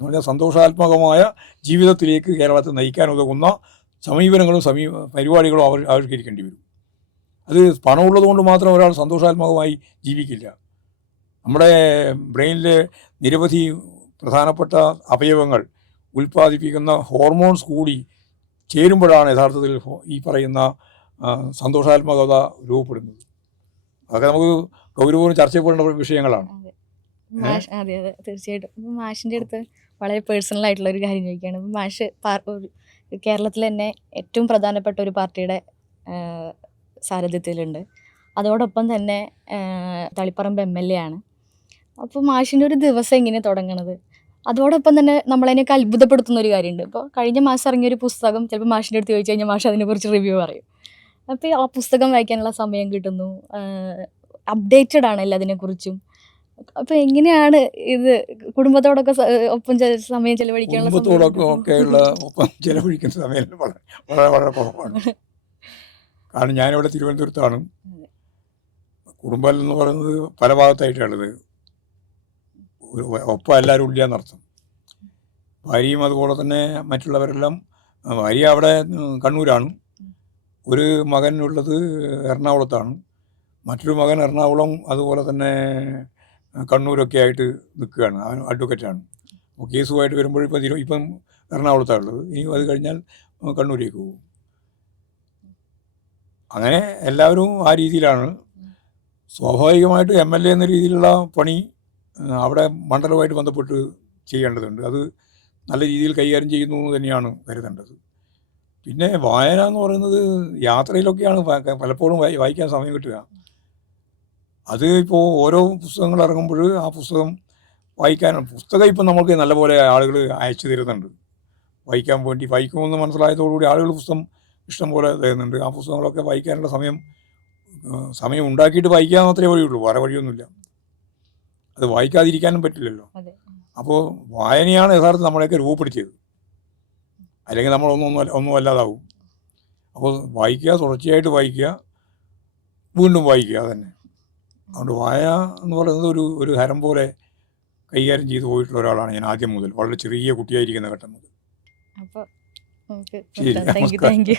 എന്ന് പറഞ്ഞാൽ സന്തോഷാത്മകമായ ജീവിതത്തിലേക്ക് കേരളത്തെ നയിക്കാൻ ഉതകുന്ന സമീപനങ്ങളും പരിപാടികളും ആവിഷ്കരിക്കേണ്ടി വരും. അത് പണമുള്ളത് കൊണ്ട് മാത്രം ഒരാൾ സന്തോഷാത്മകമായി ജീവിക്കില്ല. നമ്മുടെ ബ്രെയിനിലെ നിരവധി പ്രധാനപ്പെട്ട അവയവങ്ങൾ ഉൽപ്പാദിപ്പിക്കുന്ന ഹോർമോൺസ് കൂടി ചേരുമ്പോഴാണ് യഥാർത്ഥത്തിൽ ഈ പറയുന്ന സന്തോഷാത്മകത രൂപപ്പെടുന്നത്. അതൊക്കെ നമുക്ക് ഗൗരവവും ചർച്ച ചെയ്യപ്പെടേണ്ട വിഷയങ്ങളാണ്. അതെ അതെ തീർച്ചയായിട്ടും. ഇപ്പം മാഷിൻ്റെ അടുത്ത് വളരെ പേഴ്സണൽ ആയിട്ടുള്ള ഒരു കാര്യം ചോദിക്കുകയാണ്. ഇപ്പം മാഷ് കേരളത്തിൽ തന്നെ ഏറ്റവും പ്രധാനപ്പെട്ട ഒരു പാർട്ടിയുടെ സാരഥ്യത്തിലുണ്ട്. അതോടൊപ്പം തന്നെ തളിപ്പറമ്പ് MLA ആണ്. അപ്പോൾ മാഷിൻ്റെ ഒരു ദിവസം എങ്ങനെയാണ് തുടങ്ങണത്? അതോടൊപ്പം തന്നെ നമ്മളതിനൊക്കെ അത്ഭുതപ്പെടുത്തുന്ന ഒരു കാര്യമുണ്ട്. ഇപ്പോൾ കഴിഞ്ഞ മാസം ഇറങ്ങിയൊരു പുസ്തകം ചിലപ്പോൾ മാഷിൻ്റെ അടുത്ത് ചോദിച്ചു കഴിഞ്ഞാൽ മാഷ് അതിനെക്കുറിച്ച് റിവ്യൂ പറയും. അപ്പോൾ ആ പുസ്തകം വായിക്കാനുള്ള സമയം കിട്ടുന്നു, അപ്ഡേറ്റഡ് ആണ് എല്ലാതിനെക്കുറിച്ചും. അപ്പോൾ എങ്ങനെയാണ് ഇത് കുടുംബത്തോടൊക്കെ ഒപ്പം സമയം ചെലവഴിക്കാനുള്ള ഒപ്പം ചെലവഴിക്കുന്ന സമയം വളരെ വളരെ കുറവാണ്. കാരണം ഞാനിവിടെ തിരുവനന്തപുരത്താണ്. കുടുംബം എന്ന് പറയുന്നത് പല ഭാഗത്തായിട്ടാണുള്ളത്. ഒപ്പം എല്ലാവരും ഇല്ല എന്നർത്ഥം. ഭാര്യയും അതുപോലെ തന്നെ മറ്റുള്ളവരെല്ലാം. ഭാര്യ അവിടെ കണ്ണൂരാണ്. ഒരു മകനുള്ളത് എറണാകുളത്താണ്. മറ്റൊരു മകൻ എറണാകുളം അതുപോലെ തന്നെ കണ്ണൂരൊക്കെ ആയിട്ട് നിൽക്കുകയാണ്. അവൻ അഡ്വക്കറ്റാണ്. അപ്പോൾ കേസുമായിട്ട് വരുമ്പോൾ ഇപ്പം എറണാകുളത്താണ് ഉള്ളത്. ഇനി അത് കഴിഞ്ഞാൽ കണ്ണൂരേക്ക് പോകും. അങ്ങനെ എല്ലാവരും ആ രീതിയിലാണ്. സ്വാഭാവികമായിട്ട് MLA എന്ന രീതിയിലുള്ള പണി അവിടെ മണ്ഡലവുമായിട്ട് ബന്ധപ്പെട്ട് ചെയ്യേണ്ടതുണ്ട്. അത് നല്ല രീതിയിൽ കൈകാര്യം ചെയ്യുന്നു എന്ന് തന്നെയാണ് കരുതേണ്ടത്. പിന്നെ വായന എന്ന് പറയുന്നത് യാത്രയിലൊക്കെയാണ് പലപ്പോഴും വായിക്കാൻ സമയം കിട്ടുക. അത് ഇപ്പോൾ ഓരോ പുസ്തകങ്ങൾ ഇറങ്ങുമ്പോൾ ആ പുസ്തകം പുസ്തകം ഇപ്പം നമുക്ക് നല്ലപോലെ ആളുകൾ അയച്ചു തരുന്നുണ്ട് വായിക്കാൻ വേണ്ടി. വായിക്കുമെന്ന് മനസ്സിലായതോടുകൂടി ആളുകൾ പുസ്തകം ഇഷ്ടംപോലെ തരുന്നുണ്ട്. ആ പുസ്തകങ്ങളൊക്കെ വായിക്കാനുള്ള സമയം ഉണ്ടാക്കിയിട്ട് വായിക്കാൻ മാത്രമേ വഴിയുള്ളൂ, വേറെ വഴിയൊന്നുമില്ല. അത് വായിക്കാതിരിക്കാനും പറ്റില്ലല്ലോ. അപ്പോൾ വായനയാണ് യഥാർത്ഥം നമ്മളെയൊക്കെ രൂപപ്പെടുത്തിയത്. അല്ലെങ്കിൽ നമ്മളൊന്നും അല്ലാതാവും. അപ്പോൾ വായിക്കുക, തുടർച്ചയായിട്ട് വായിക്കുക, വീണ്ടും വായിക്കുക, അതന്നെ. അതുകൊണ്ട് വായന എന്ന് പറയുന്നത് ഒരു ഹരം പോലെ കൈകാര്യം ചെയ്തു പോയിട്ടുള്ള ഒരാളാണ് ഞാൻ ആദ്യം മുതൽ, വളരെ ചെറിയ കുട്ടിയായിരിക്കുന്ന ഘട്ടം മുതൽ. അപ്പോൾ ശരി, താങ്ക് യു.